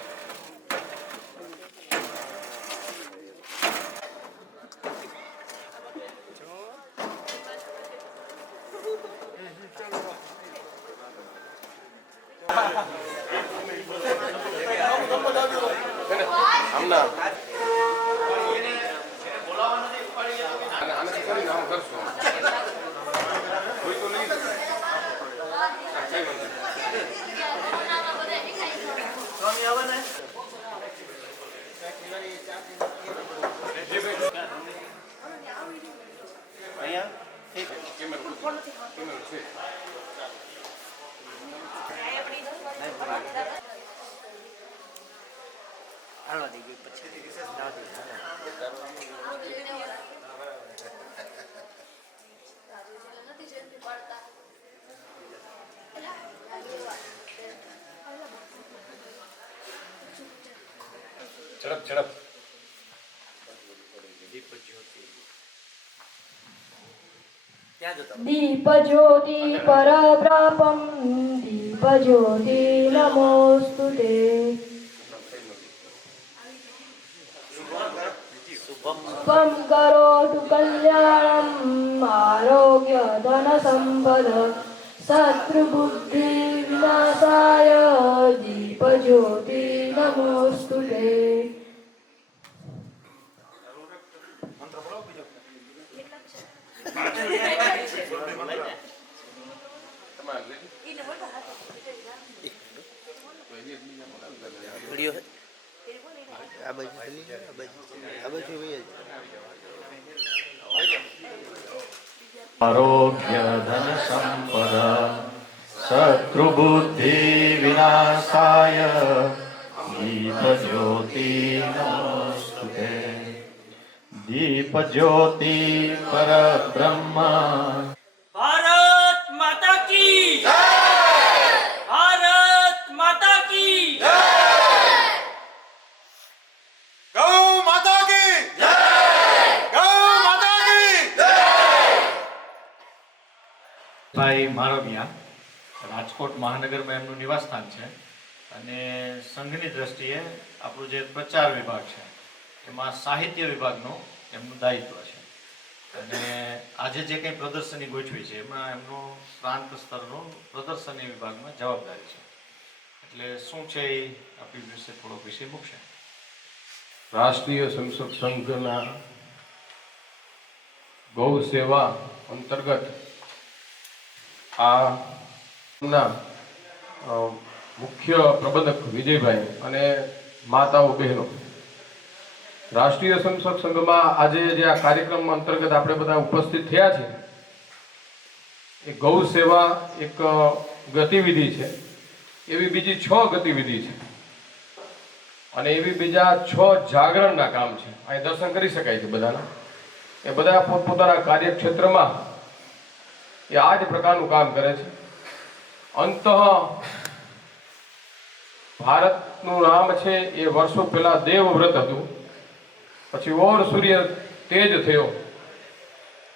ઝડપ ઝડપ. दीपज्योति परब्रह्मं दीपज्योति नमोस्तुते शुभं करोतु कल्याणम् आरोग्य धनसम्पद शत्रुबुद्धि विनाशाय दीपज्योति नमोस्तुते. આરોગ્ય ધન સંપદા શત્રુબુદ્ધિ વિનાશાય દીપ જ્યોતિ નમોસ્તુતે. દીપ જ્યોતિ પરબ્રહ્મ. ભારત માતા કી જય! ભારત માતા કી જય! ગૌ માતા કી જય! ગૌ માતા કી જય! ભાઈ મારમિયા રાજકોટ મહાનગરમાં એમનું નિવાસસ્થાન છે અને સંઘની દ્રષ્ટિએ આપણું જે પ્રચાર વિભાગ છે એમાં સાહિત્ય વિભાગનું એમનું દાયિત્વ છે અને આજે જે કંઈ પ્રદર્શની ગોઠવી છે એમાં એમનું પ્રાંત સ્તરનું પ્રદર્શની વિભાગમાં જવાબદારી છે. એટલે શું છે એ આપણી વિશે થોડો વિષય મૂકશે. રાષ્ટ્રીય સંસદ સંઘના ગૌ સેવા અંતર્ગત આ મુખ્ય પ્રબંધક વિજયભાઈ અને માતાઓ બહેનો રાષ્ટ્રીય સંસદ સંઘમાં આજે જે આ કાર્યક્રમ અંતર્ગત આપણે બધા ઉપસ્થિત થયા છે એ ગૌ સેવા એક ગતિવિધિ છે. એવી બીજી 6 ગતિવિધિ છે અને એવી બીજા 6 જાગરણના કામ છે. અહીં દર્શન કરી શકાય છે બધાના. એ બધા પોતપોતાના કાર્યક્ષેત્રમાં એ આ જ પ્રકારનું કામ કરે છે. અંતઃ ભારતનું નામ છે એ વર્ષો પહેલા દેવવ્રત હતું, પછી ઓર સૂર્ય તેજ થયો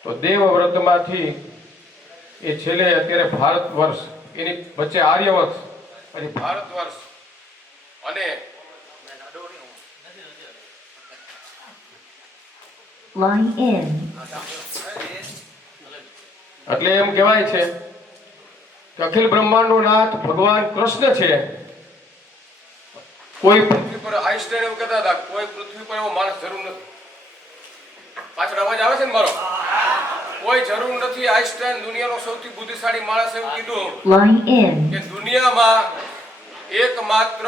તો દેવવ્રતમાંથી એ છેલ્લે અત્યારે ભારત વર્ષ, એની વચ્ચે આર્યવર્ષ, પછી ભારત વર્ષ અને એટલે એમ કહેવાય છે કે અખિલ બ્રહ્માંડનો નાથ ભગવાન કૃષ્ણ છે. કોઈ પૃથ્વી પર આઈન્સ્ટાઈન એવું કહેતા હતા કોઈ પૃથ્વી પર એવો માણસ જરૂર નથી. પાછળ અવાજ આવે છે ને મારો? કોઈ જરૂર નથી. આઈન્સ્ટાઈન દુનિયાનો સૌથી બુદ્ધિશાળી માણસ એવું કીધું કે દુનિયામાં એકમાત્ર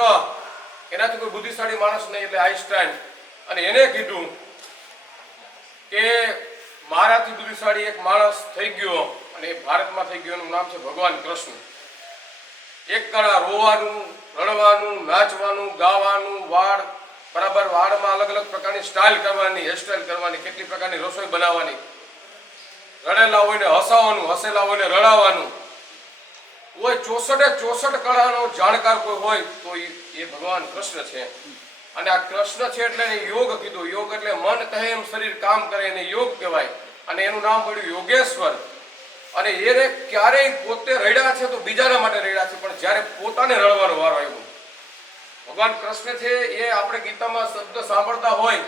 એનાથી કોઈ બુદ્ધિશાળી માણસ નહીં એટલે આઈન્સ્ટાઈન, અને એને કીધું કે મારાથી બુદ્ધિશાળી એક માણસ થઈ ગયો અને એ ભારતમાં થઈ ગયો, એનું નામ છે ભગવાન કૃષ્ણ. એક કળા રોવાનું, રડવાનું, નાચવાનું, ગાવાનું, વાળ બરાબર વાળમાં અલગ અલગ પ્રકારની સ્ટાઇલ કરવાની, હેરસ્ટાઇલ કરવાની, કેટલી પ્રકારની રસોઈ બનાવવાની, રડેલા હોય ને હસાવવાનું, હસેલા હોય ને રડાવવાનું. કોઈ 64 કળાનો જાણકાર કોઈ હોય તો એ ભગવાન કૃષ્ણ છે. અને આ કૃષ્ણ છે એટલે એને યોગ કીધું. યોગ એટલે મન કહે એમ શરીર કામ કરે એને યોગ કહેવાય, અને એનું નામ પડ્યું યોગેશ્વર. અને એને ક્યારેય પોતે રડ્યા છે તો બીજાના માટે રડ્યા છે, પણ જ્યારે પોતાને રડવાનો વારો આવ્યો ભગવાન કૃષ્ણ છે એ આપણે ગીતામાં શબ્દ સાંભળતા હોય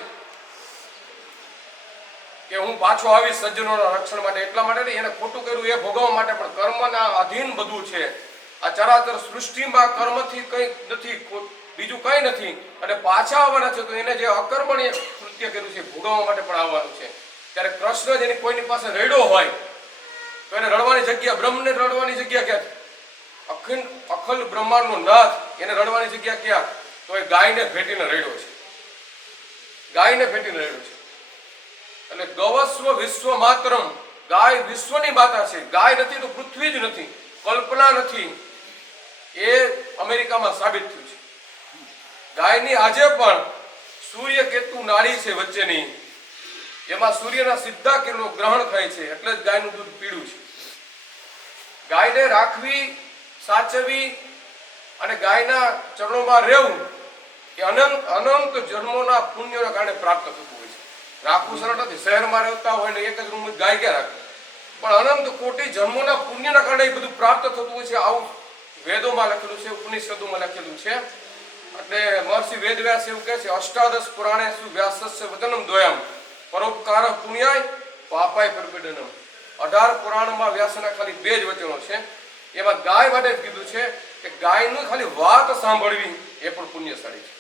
કે હું પાછો આવીશ સજ્જનોના રક્ષણ માટે, એટલા માટે નહીં, એને ખોટું કર્યું એ ભોગવવા માટે, પણ કર્મના અધીન બધું છે. આ ચરાચર સૃષ્ટિમાં કર્મથી કંઈ નથી, બીજું કંઈ નથી, અને પાછા આવવાના છે તો એને જે અકર્મણીય કૃત્ય કર્યું છે ભોગવવા માટે પણ આવવાનું છે. ત્યારે કૃષ્ણ જેની કોઈની પાસે રડ્યો હોય તો એને રડવાની જગ્યા, બ્રહ્મને રડવાની જગ્યા ક્યાં? અખંડ બ્રહ્માંડનો નાથ, એને રડવાની જગ્યા ક્યાં? તો એ ગાયને ભેટીને રડ્યો છે, ગાયને ભેટીને રડ્યો છે. એટલે ગવસ્વ વિશ્વ માતરમ, ગાય વિશ્વની માતા છે. ગાય નથી તો પૃથ્વી જ નથી, કલ્પના નથી. એ અમેરિકામાં સાબિત થયું છે. ગાયની આજે પણ સૂર્ય કેતુ નાડી છે વચ્ચેની, એમાં સૂર્યના સીધા કિરણો ગ્રહણ થાય છે, એટલે જ ગાયનું દૂધ પીળું છે. ગાયને રાખવી, સાચવવી અને ગાયના ચરણોમાં રહેવું એ અનંત જન્મોના પુણ્યના કારણે પ્રાપ્ત થતું હોય છે. રાખવું સરળ નથી. શહેરમાં રહેતા હોય ને એક જ રૂમ ગાય ક્યાં રાખે, પણ અનંત કોટી જન્મોના પુણ્યના કારણે એ બધું પ્રાપ્ત થતું હોય છે. આવું વેદોમાં લખેલું છે, ઉપનિષદોમાં લખેલું છે. એટલે મહર્ષિ વેદવ્યાસ એવું કહે છે, અષ્ટાદશ પુરાણેષુ વ્યાસસ્ય વચનમ દ્વયમ પરોપકાર પુણ્યાય પાપાય પ્રપીડનમ. 18 પુરાણમાં વ્યાસના ખાલી 2 જ વચનો છે. એમાં ગાય માટે કીધું છે કે ગાયનું ખાલી વાત સાંભળવી એ પણ પુણ્યશાળી છે.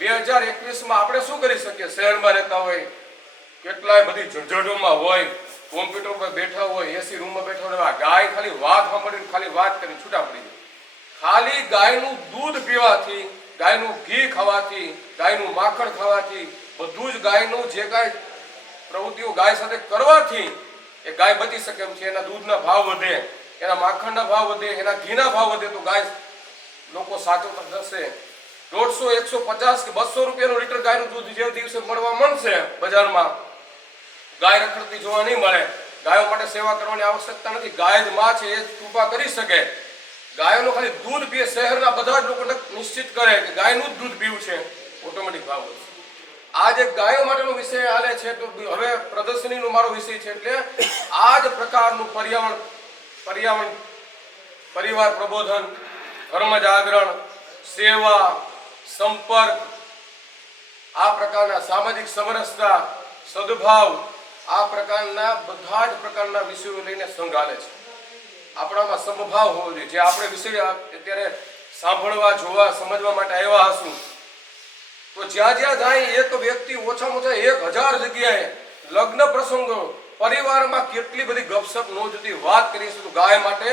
2021માં આપણે શું કરી શકીએ? શહેરમાં રહેતા હોય, કેટલાય બધી ઝંઝટોમાં હોય, કોમ્પ્યુટર પર બેઠા હોય, એસી રૂમમાં બેઠા હોય, ગાય ખાલી વાત સાંભળીને ખાલી વાત કરીને છૂટા પડી જાય. ખાલી ગાયનું દૂધ પીવાથી, ગાયનું ઘી ખાવાથી, ગાયનું માખણ ખાવાથી, બધું જ ગાયનું જે કાંઈ પ્રવૃત્તિઓ ગાય સાથે કરવાથી એ ગાય બચી શકે એમ છે. એના દૂધના ભાવ વધે, એના માખણના ભાવ વધે, એના ઘીના ભાવ વધે, તો ગાય લોકો સાચવતા જશે. 150, 150 કે 200 રૂપિયાનું લીટર ગાયનું દૂધ જે દિવસે મળવા મળશે બજારમાં, ગાય રખડતી જોવા નહીં મળે. ગાયો માટે સેવા કરવાની આવશ્યકતા નથી. ગાય જ માં છે, એ કૃપા કરી શકે. ગાયોનું ખાલી દૂધ પીએ, શહેરના બધા જ લોકો નિશ્ચિત કરે કે ગાયનું જ દૂધ પીવું છે, ઓટોમેટિક ભાવ વધશે. આ જે ગાયો માટેનો વિષય હાલે છે, તો હવે પ્રદર્શનીનો મારો વિષય છે, એટલે આ જ પ્રકારનું પરિવાર પ્રબોધન, ધર્મ જાગરણ, સેવા, સંપર્ક, આ પ્રકારના સામાજિક સમરસતા, સદભાવ, આ પ્રકારના બધા જ પ્રકારના વિષયો લઈને સંઘ હાલે છે. આપણામાં સમભાવ હોવો જોઈએ. જે આપણે વિષય અત્યારે સાંભળવા, જોવા, સમજવા માટે આવ્યા હશું, તો જ્યાં જ્યાં જાય એક વ્યક્તિ ઓછામાં ઓછા 1000 જગ્યાએ લગ્ન પ્રસંગો, પરિવારમાં કેટલી બધી ગપસપ ન જતી વાત કરીશું, તો ગાય માટે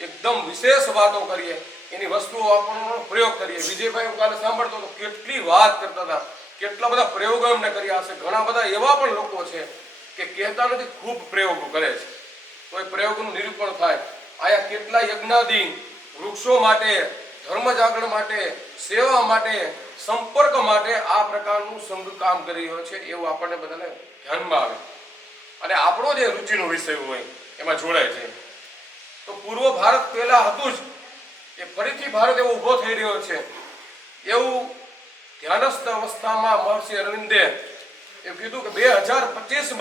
એકદમ વિશેષ વાતો કરીએ, એની વસ્તુઓ આપણનો પ્રયોગ કરીએ. વિજયભાઈ હું કાલે સાંભળતો તો કેટલી વાત કરતા હતા, કેટલા બધા પ્રયોગો એમને કર્યા હશે. ઘણા બધા એવા પણ લોકો છે કે કહેતા નથી, ખૂબ પ્રયોગો કરે છે, તો એ પ્રયોગોનું નિરૂપણ થાય. આયા કેટલા યજ્ઞાદિ વૃક્ષો માટે, ધર્મ જાગરણ માટે, સેવા માટે, સંપર્ક માટે આ પ્રકારનું સંઘ કામ કરી રહ્યો છે, એવું આપણને બધાને ધ્યાનમાં આવે અને આપણો જે રુચિનો વિષય હોય એમાં જોડાય છે. તો પૂર્વ ભારત પહેલા હતું જ, એ ફરીથી ભારત એવો ઊભો થઈ રહ્યો છે, એવું ધ્યાનસ્થ અવસ્થામાં મહર્ષિ અરવિંદે એવું કીધું કે 2025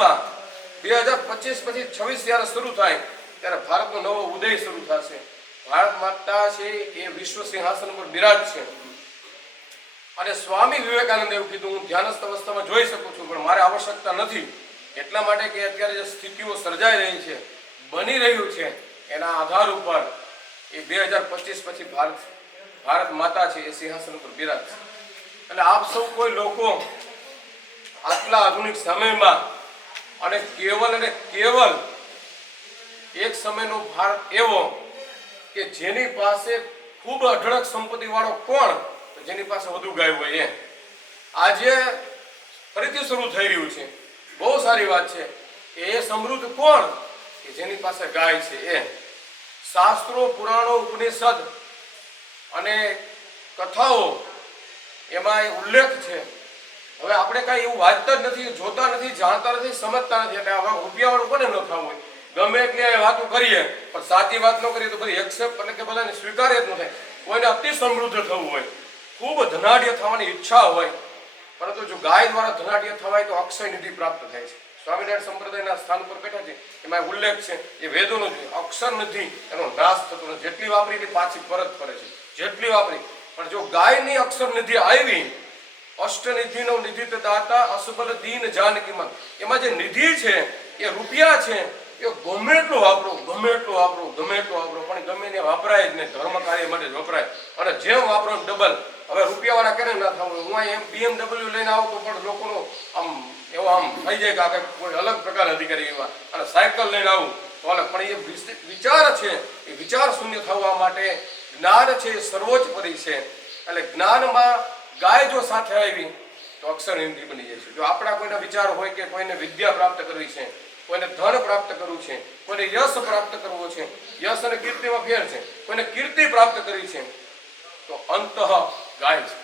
પછી 26 જ્યારે શરૂ થાય ત્યારે ભારતનો નવો ઉદય શરૂ થશે. ભારત માતા છે એ વિશ્વ સિંહાસન પર બિરાજ છે. અને સ્વામી વિવેકાનંદ એવું કીધું, હું ધ્યાનસ્થ અવસ્થામાં જોઈ શકું છું, પણ મારે આવશ્યકતા નથી, એટલા માટે કે અત્યારે જે સ્થિતિઓ સર્જાઈ રહી છે, બની રહ્યું છે, એના આધાર ઉપર એ 2025 પછી ભારત માતા છે એ સિંહાસન ઉપર બિરાજ છે. એટલે આપ સૌ કોઈ લોકો આટલા આધુનિક સમયમાં અને કેવલ એક સમયનો ભારત એવો કે જેની પાસે ખૂબ અઢળક સંપત્તિ વાળો કોણ? તો જેની પાસે વધુ ગાય હોય એ. આજે ફરીથી શરૂ થઈ રહ્યું છે, બહુ સારી વાત છે. એ સમૃદ્ધ કોણ? કે જેની પાસે ગાય છે એ. શાસ્ત્રો, પુરાણો, ઉપનિષદ અને કથાઓ એમાં એ ઉલ્લેખ છે. હવે આપણે કાંઈ એવું વાંચતા જ નથી, જોતા નથી, જાણતા નથી, સમજતા નથી. એટલે હવે રૂપિયાવાળું કોને ન થવું હોય? ગમે એટલી વાતો કરીએ પણ સાચી વાત ન કરીએ તો બધી એક્સેપ્ટ એટલે કે બધાને સ્વીકાર્ય જ ન થાય. કોઈને અતિ સમૃદ્ધ થવું હોય, ખૂબ ધનાઢ્ય થવાની ઈચ્છા હોય, પરંતુ જો ગાય દ્વારા ધનાઢ્ય થવાય તો અક્ષય નિધિ પ્રાપ્ત થાય છે. સ્વામિનારાયણ સંપ્રદાયના સ્થાન પર બેઠા છે એમાં ઉલ્લેખ છે એ વેદોનો છે. અક્ષર નિધિ એનો નાશ થતો નથી. જેટલી વાપરી એટલી પાછી પરત ફરે છે, જેટલી વાપરી. પણ જો ગાયની અક્ષર નિધિ આવી, અષ્ટનિધિનો નિધિ દાતા અસબલ દીન જાનકીમાં, એમાં જે નિધિ છે એ રૂપિયા છે, એ ગમે એટલું વાપરો, ગમે એટલું વાપરો, ગમે એટલું વાપરો, પણ ગમે ને વાપરાય જ નહીં. ધર્મ કાર્ય માટે જ વપરાય. અને જેમ વાપરો ડબલ. હવે રૂપિયાવાળા કેને ના થવું? હું અહીં BMW લઈને આવું તો પણ લોકોનો આમ એવો આમ થઈ જાય કે આ કંઈક કોઈ અલગ પ્રકાર અધિકારી એવા. અને સાયકલ લઈને આવું તો અલગ. પણ એ વિચાર છે, એ વિચાર શૂન્ય થવા માટે જ્ઞાન છે એ સર્વોચ્ચ પરી છે. એટલે જ્ઞાનમાં ગાય જો સાથે આવી તો અક્ષર નિધિ બની જાય છે. જો આપણા કોઈના વિચાર હોય કે કોઈને વિદ્યા પ્રાપ્ત કરવી છે, કોઈને ધન પ્રાપ્ત કરવું છે, કોઈને યશ પ્રાપ્ત કરવો છે, યશ અને કીર્તિમાં ફેર છે, કોઈને કીર્તિ પ્રાપ્ત કરવી છે, તો અંતઃ ગાય છે.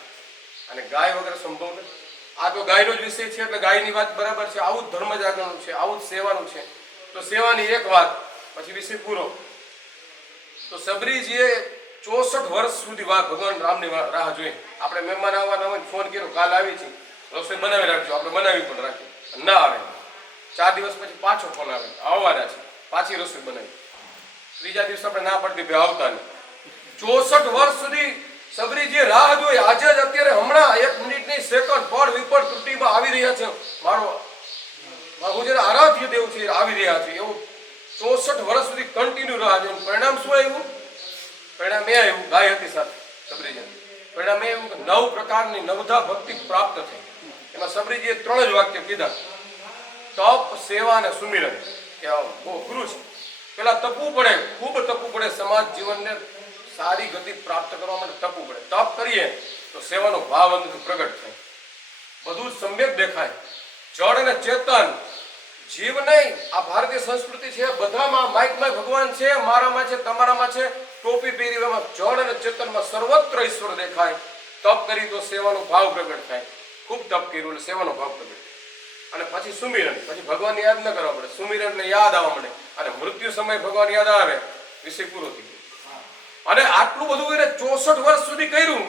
અને ગાય વગર સંભવ નથી. આ તો ગાયનો જ વિષય છે એટલે ગાયની વાત બરાબર છે. આવું જ ધર્મ જાગરણનું છે, આવું જ સેવાનું છે. તો સેવાની એક વાત, પછી વિષય પૂરો. તો સબરીજીએ 64 વર્ષ સુધી ભગવાન રામની રાહ જોઈ. આપણે મહેમાન આવવાના હોય ફોન કર્યો, કાલ આવી છે, રસોઈ બનાવી રાખજો. આપણે બનાવી પણ રાખી, ના આવે. 4 દિવસ પછી પાછો ફોન આવે, આવવાના છે, પાછી રસોઈ બનાવી. ત્રીજા દિવસે આપણે ના પડતી ભાઈ આવતા નહીં. 64 વર્ષ સુધી સબરીજીએ રાહ જોઈ. આજે જ અત્યારે હમણાં 1 મિનિટની સેકન્ડ પળ વિપળ ત્રુટિમાં આવી રહ્યા છે. હું જેને આરાધ્ય દેવ છે આવી રહ્યા છે. એવું 64 વર્ષ સુધી કન્ટિન્યુ રાહ જોઈ. પરિણામ શું આવ્યું? પરિણામ એ આવ્યું, ગાય હતી સાથે સબરીજી. પરિણામ એ આવ્યું કે 9 પ્રકારની નવધા ભક્તિ પ્રાપ્ત થઈ. એમાં સબરીજીએ 3 જ વાક્ય કીધા: તપ, સેવા અને સુમિરન. કે બહુ અઘરું છે. પેલા તપવું પડે, ખૂબ તપવું પડે. સમાજ જીવનને સારી ગતિ પ્રાપ્ત કરવા માટે તપવું પડે. તપ કરીએ તો સેવાનો ભાવ અંદરથી પ્રગટ થાય, બધું જ સમ્યક દેખાય. જળ અને ચેતન જીવ નહીં. આ ભારતીય સંસ્કૃતિ છે, બધામાં માઇકમાં ભગવાન છે, મારામાં છે, તમારામાં છે. ટોપી પહેરી એમાં જળ અને ચેતનમાં સર્વત્ર ઈશ્વર દેખાય. તપ કરી તો સેવાનો ભાવ પ્રગટ થાય. ખૂબ તપ કર્યું એટલે સેવાનો ભાવ પ્રગટ. અને પછી સુમિરન, પછી ભગવાન યાદ ન કરવા પડે, સુમિરનને યાદ આવવા મળે. અને મૃત્યુ સમયે ભગવાન યાદ આવે, વિષય પૂરો થઈ ગયો. અને આટલું બધું એને 64 વર્ષ સુધી કર્યું.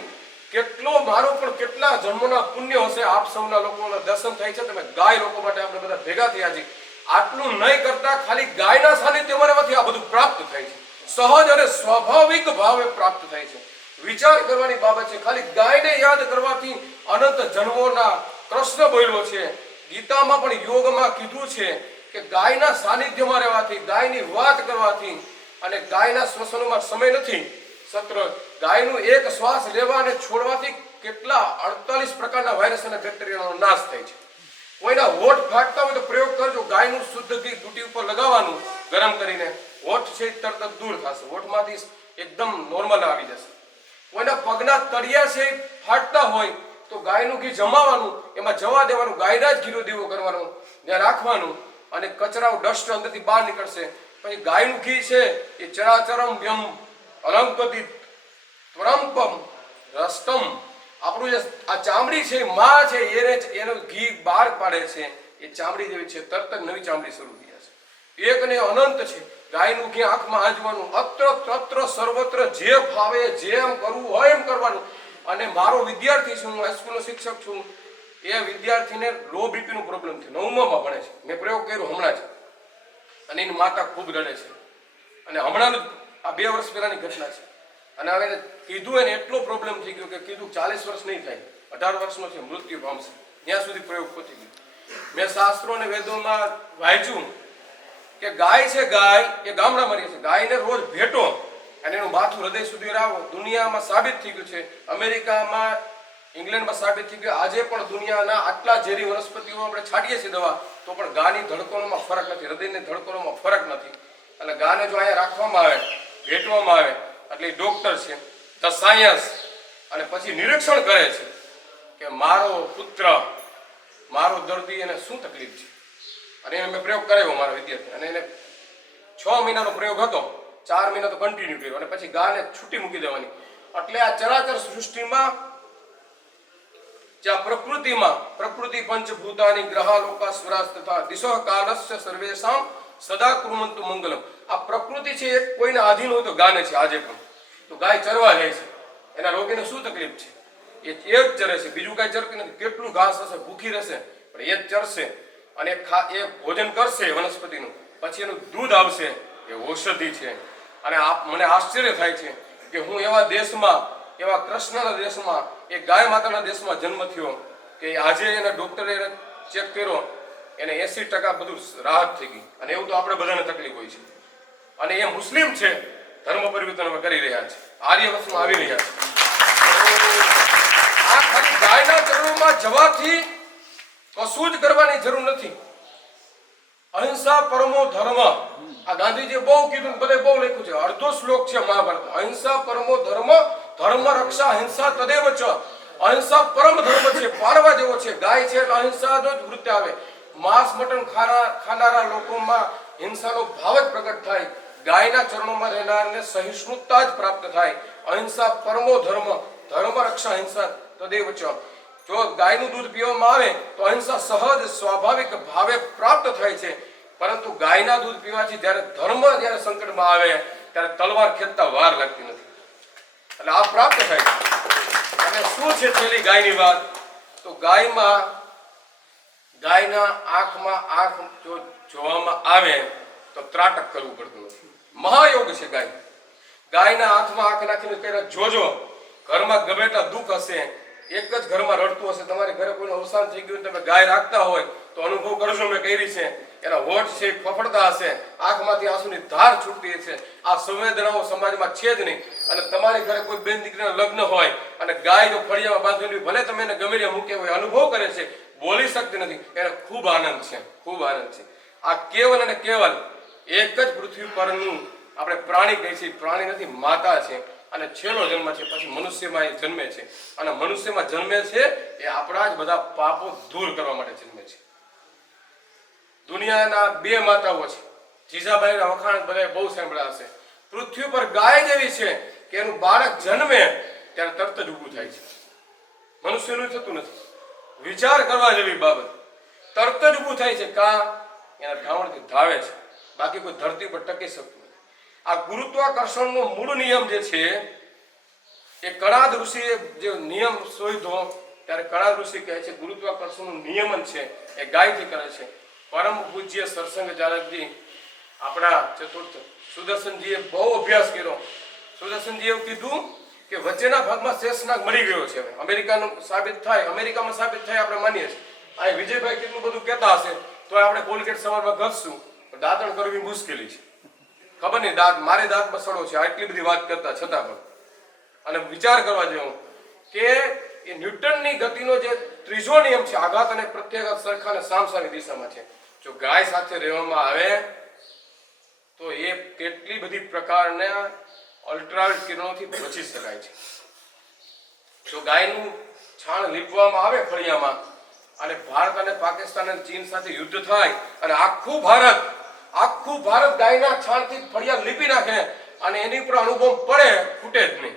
કેટલો મારો પણ કેટલા જન્મોના પુણ્ય હશે. આપ સૌના લોકોના દર્શન થાય છે. તમે ગાય લોકો માટે આપણે બધા ભેગા થયા છીએ. આટલું નહીં કરતા ખાલી ગાયના સાનિધ્યમાંથી આ બધું પ્રાપ્ત થાય છે. સહજ અને સ્વાભાવિક ભાવે પ્રાપ્ત થાય છે. વિચાર કરવાની બાબત છે. ખાલી ગાયને યાદ કરવાથી અનંત જન્મોના કૃષ્ણ બોલ્યો છે. ગીતામાં પણ યોગમાં કીધું છે કે ગાયના સાનિધ્યમાં રહેવાથી, ગાયની વાત કરવાથી, અને ગાયના શ્વસનોમાં સમય નથી સત્ર, ગાયનું એક શ્વાસ લેવા અને છોડવાથી કેટલા 48 પ્રકારના વાયરસ અને બેક્ટેરિયાનો નાશ થાય છે. કોઈના હોઠ ફાટતા હોય તો પ્રયોગ કરજો. ગાયનું શુદ્ધ ઘી ઘૂંટી ઉપર લગાવવાનું ગરમ કરીને, હોઠ છે તરત જ દૂર થશે, હોઠમાંથી એકદમ નોર્મલ આવી જશે. કોઈના પગના તળિયા છે ફાટતા હોય તો ગાયનું ઘી જમાવાનું, એમાં જવા દેવાનું, ગાયના જ ઘીનો દીવો કરવાનો, ત્યાં રાખવાનું, અને કચરાઓ ડસ્ટ અંદરથી બહાર નીકળશે. પછી ગાયનું ઘી છે એ ચરાચરમ વ્યમ અલંકતિત ત્વરંપમ રસ્તમ. આપણું જે આ ચામડી છે માં છે એનું ઘી બહાર પાડે છે. એ ચામડી જેવી છે, તરત જ નવી ચામડી શરૂ થઈ જશે. એક ને અનંત છે. ગાયનું ઘી આંખમાં આંજવાનું, અત્ર તત્ર સર્વત્ર જે ફાવે જેમ કરવું હોય એમ કરવાનું. અને મારો વિદ્યાર્થી છું, હું હાઈસ્કૂલનો શિક્ષક છું, એ વિદ્યાર્થીને લો બીપી નો પ્રોબ્લેમ છે, 9માં ભણે છે. મેં પ્રયોગ કર્યો હમણાં જ, અને એની માતા ખૂબ રડે છે. અને હમણાં આ 2 વર્ષ પહેલાની ઘટના છે. અને હવે કીધું એને એટલો પ્રોબ્લેમ થઈ ગયો કે કીધું 40 વર્ષ નહીં થાય, 18 વર્ષનો છે, મૃત્યુ પામશે. ત્યાં સુધી પ્રયોગ પહોંચી ગયો. મેં શાસ્ત્રો અને વેદોમાં વાંચ્યું કે ગાય છે, ગાય એ ગામડામાં રહે છે. ગાયને રોજ ભેટો અને એનું માથું હૃદય સુધી રાવો. દુનિયામાં સાબિત થઈ ગયું છે, અમેરિકામાં, ઇંગ્લેન્ડમાં સાબિત થઈ ગયું. આજે પણ દુનિયાના આટલા ઝેરી વનસ્પતિઓ આપણે છાંટીએ છીએ દવા, તો પણ ગાની ધડકોણોમાં ફરક નથી, હૃદયની ધડકોણોમાં ફરક નથી. એટલે ગાને જો અહીંયા રાખવામાં આવે, ભેટવામાં આવે, એટલે ડોક્ટર છે, ધ સાયન્સ અને પછી નિરીક્ષણ કરે છે કે મારો પુત્ર, મારો દર્દી, એને શું તકલીફ છે. અને એને મેં પ્રયોગ કરાવ્યો મારા વિદ્યાર્થી, અને એને 6 મહિનાનો પ્રયોગ હતો, 4 મહિના તો કન્ટિન્યુ કર્યો અને પછી ગાને છૂટી મૂકી દેવાની. એટલે આ ચરાચર સૃષ્ટિમાં, જ્યાં પ્રકૃતિમાં, પ્રકૃતિ પંચભૂતાની ગ્રહાલોકા સ્વરાજ તથા દિશો કાલસ્ય સર્વેશામ સદા કુર્વંતુ મંગલમ. આ પ્રકૃતિ છે એ કોઈના આધીન હોય તો ગાને છે આજે પણ. તો ગાય ચરવા જાય છે, એના રોગીને શું તકલીફ છે એ જ ચરે છે, બીજું કાંઈ ચરતી નથી. કેટલું ઘાસ હશે, ભૂખી રહેશે, પણ એ જ ચરશે અને એ ભોજન કરશે વનસ્પતિનું, પછી એનું દૂધ આવશે, એ ઔષધિ છે. અને મને આશ્ચર્ય થાય છે કે હું એવા દેશમાં, એવા કૃષ્ણના દેશમાં, એ ગાય માતાના દેશમાં જન્મ થયો કે આજે એને ડૉક્ટરે એને ચેક કર્યો, એને 80% બધું રાહત થઈ ગઈ. અને એવું તો આપણે બધાને તકલીફ હોય છે. અને એ મુસ્લિમ છે, ધર્મ પરિવર્તન હવે કરી રહ્યા છે, આર્ય વસ્તુમાં આવી રહ્યા છે. આ ખાલી ગાયના ચરણોમાં જવાથી કશું જ કરવાની જરૂર નથી. અહિંસા પરમો ધર્મ, આ ગાંધીજીએ બહુ કીધું, બધે બહુ લખ્યું છે, અડધો શ્લોક છે મહાભારત. અહિંસા પરમો ધર્મ, ધર્મ રક્ષા હિંસા તદેવ ચ. અહિંસા પરમ ધર્મ છે, પાળવા જેવો છે. ગાય છે એટલે અહિંસા જ વૃત્તિ આવે. માંસ મટન ખાનારા લોકોમાં હિંસાનો ભાવ જ પ્રગટ થાય. ગાયના ચરણોમાં રહેનારને સહિષ્ણુતા જ પ્રાપ્ત થાય. અહિંસા પરમો ધર્મ, ધર્મ રક્ષા હિંસા તદેવ ચ. જો ગાયનું દૂધ પીવામાં આવે તો અહિંસા સહજ સ્વાભાવિક ભાવે પ્રાપ્ત થાય છે. પરંતુ ગાયના દૂધ પીવાથી જ્યારે સંકટમાં આવે ત્યારે તલવાર ખેંચતા વાર લાગતી નથી. એટલે આ પ્રાપ્ત થાય છે. અને શું છે છેલ્લી ગાયની વાત? તો ગાયના આંખમાં આંખ જો જોવામાં આવે તો ત્રાટક કરવું પડતું નથી. મહાયોગ છે ગાય. ગાયના આંખમાં આંખ નાખીને કહે જોજો, ઘરમાં ગમે એટલા દુઃખ હશે, એક જ ઘરમાં રડતું હશે, તમારે ઘરે કોઈનું અવસાન થઈ ગયું, તમે ગાય રાખતા હોય તો અનુભવ કરજો, મેં કરી છે. એના હોઠ છે ફફડતા હશે, આંખમાંથી આંસુની ધાર છૂટતી હશે. આ સંવેદનાઓ સમાજમાં છે જ નહીં. અને તમારી ઘરે કોઈ બેન દીકરીના લગ્ન હોય અને ગાય જો ફળિયામાં બાંધેલી, ભલે તમે એને ગમે ત્યાં મૂકે હોય, અનુભવ કરે છે, બોલી શકતી નથી, એને ખૂબ આનંદ છે, ખૂબ આનંદ છે. આ કેવલ અને કેવલ એક જ પૃથ્વી પરનું આપણે પ્રાણી કહીએ છીએ, પ્રાણી નથી, માતા છે. અને છેલ્લો જન્મ છે, પછી મનુષ્યમાં એ જન્મે છે. અને મનુષ્યમાં જન્મે છે એ આપણા જ બધા પાપો દૂર કરવા માટે જન્મે છે. દુનિયાના 2 માતાઓ છે, જીજાબાઈના વખાણ બધાએ બહુ સાંભળ્યા હશે. પૃથ્વી પર ગાય જેવી છે કે એનું બાળક જન્મે ત્યારે તરત જ ઊભું થાય છે. મનુષ્યનું થતું નથી. વિચાર કરવા જેવી બાબત. તરત જ ઊભું થાય છે. એના ધાવણથી ધાવે છે, બાકી કોઈ ધરતી પર ટકી શકતું નથી. આ ગુરુત્વાકર્ષણનો મૂળ નિયમ જે છે એ કણાદ ઋષિએ જે નિયમ શોધ્યો ત્યારે કણાદ ઋષિ કહે છે ગુરુત્વાકર્ષણનું નિયમન છે એ ગાયથી કરે છે. પરમ પૂજ્ય સરસંઘ ચાલકજી આપણા ચતુર્થ સુદર્શનજીએ બહુ અભ્યાસ કર્યો. સુદર્શનજીએ એવું કીધું કે વચ્ચેના ભાગમાં શેષનાગ મળી ગયો છે. અમેરિકામાં સાબિત થાય આપણે માનીએ છીએ. આ વિજયભાઈ કેટલું બધું કહેતા હશે તો આપણે કોલગેટ સવારમાં ઘસશું, દાંતણ કરવી મુશ્કેલી છે. ખબર નહીં, મારે દાંતમાં સડો છે આટલી બધી વાત કરતા છતાં પણ. અને વિચાર કરવા જેવો કે એ ન્યૂટનની ગતિનો જે ત્રીજો નિયમ છે, આઘાત અને પ્રત્યાઘાત સરખા અને સામસામી દિશામાં છે. જો ગાય સાથે રહેવામાં આવે તો એ કેટલી બધી પ્રકારના અલ્ટ્રાવાયોલેટ કિરણોથી બચી શકાય છે. જો ગાયનું છાણ લીપવામાં આવે ફળિયામાં અને ભારત અને પાકિસ્તાન અને ચીન સાથે યુદ્ધ થાય અને આખું ભારત ગાયના છાણથી ફળિયા લીપી નાખે અને એની ઉપર અણુબોમ્બ પડે, ફૂટે જ નહીં.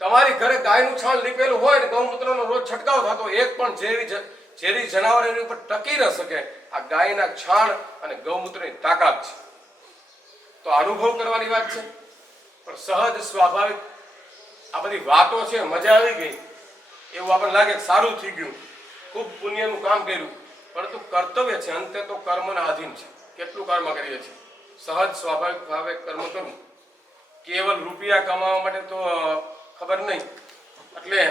તમારી ઘરે ગાયનું છાણ લીપેલું હોય ને ગૌમૂત્રનો રોજ છંટકાવ થતો, એક પણ ઝેરી જનાવર એની ઉપર ટકી ન શકે. આ ગાયના છાણ અને ગૌમૂત્રની તાકાત છે. તો અનુભવ કરવાની વાત છે, પણ સહજ સ્વાભાવિક આ બધી વાતો છે. મજા આવી ગઈ એવું આપણને લાગે, સારું થઈ ગયું, ખૂબ પુણ્યનું કામ કર્યું, પરંતુ કર્તવ્ય છે, અંતે તો કર્મના આધીન છે. કેટલું કર્મ કરીએ છીએ? સહજ સ્વાભાવિક ભાવે કર્મ કરવું. કેવલ રૂપિયા કમાવા માટે તો ખબર નહીં. એટલે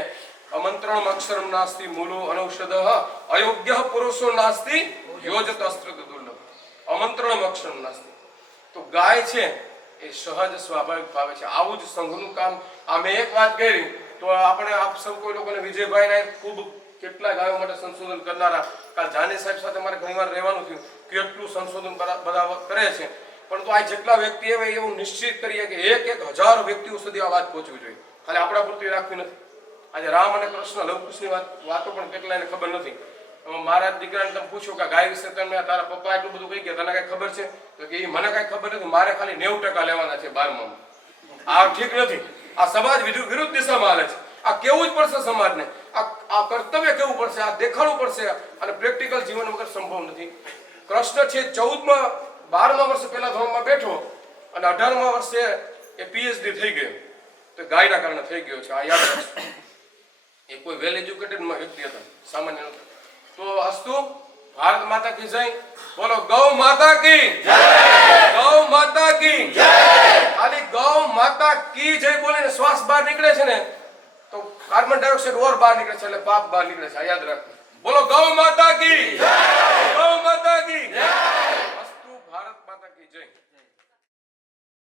અમંત્રણ અક્ષરમ નાસ્તિ મૂલો અનૌષધ અયોગ્ય પુરુષો નાસ્તિ યોજત અસ્ત્ર દુર્લભ. અમંત્રણ અક્ષરમ નાસ્તિ. તો ગાય છે એ સહજ સ્વાભાવિક ભાવે છે. આવું જ સંઘનું કામ. અમે એક વાત કરી તો આપણે આપ સૌ કોઈ લોકોને વિજયભાઈને ખૂબ કેટલા ગાયો માટે સંશોધન કરનારા, કાલ જાની સાહેબ સાથે મારે ઘણીવાર રહેવાનું થયું, કેટલું સંશોધન બધા કરે છે. પરંતુ આ જેટલા વ્યક્તિ આવે એવું નિશ્ચિત કરીએ કે 1,000 વ્યક્તિઓ સુધી આ વાત પહોંચવી જોઈએ. ખાલી આપણા પૂરતી રાખવી નથી. આજે રામ અને કૃષ્ણ લવકુશની વાતો પણ કેટલાયને ખબર નથી. મારા દીકરાને તમે પૂછો કે ગાય વિશે તમે તારા પપ્પા એટલું બધું કહી ગયા, તને કઈ ખબર છે? તો કે મને કઈ ખબર નથી, મારે ખાલી 90% લેવાના છે 12માં. આ ઠીક નથી. આ સમાજ વિરુદ્ધ દિશામાં હાલે છે. આ કેવું જ પડશે સમાજને, આ કર્તવ્ય કેવું પડશે, આ દેખાડવું પડશે. અને પ્રેક્ટિકલ જીવન વગર સંભવ નથી. કૃષ્ણ છે 12મા વર્ષે પહેલા ધોરણમાં બેઠો અને 18મા વર્ષે એ PhD થઈ ગયો. તો ગાયના કારણે થઈ ગયો છે. આ યાદ રાખજો. એ કોઈ વેલ એજ્યુકેટેડ વ્યક્તિ હતા, સામાન્ય નહોતા. તો અસ્તુ, ભારત માતા કી જય. બોલો ગૌ માતા કી જય, ગૌ માતા કી જય. ખાલી ગૌ માતા કી જય બોલીને શ્વાસ બહાર નીકળે છે ને તો કાર્બન ડાયોક્સાઇડ ઓર બહાર નીકળે છે, એટલે પાપ બહાર નીકળે છે. આ યાદ રાખજો. બોલો ગૌ માતા કી જય.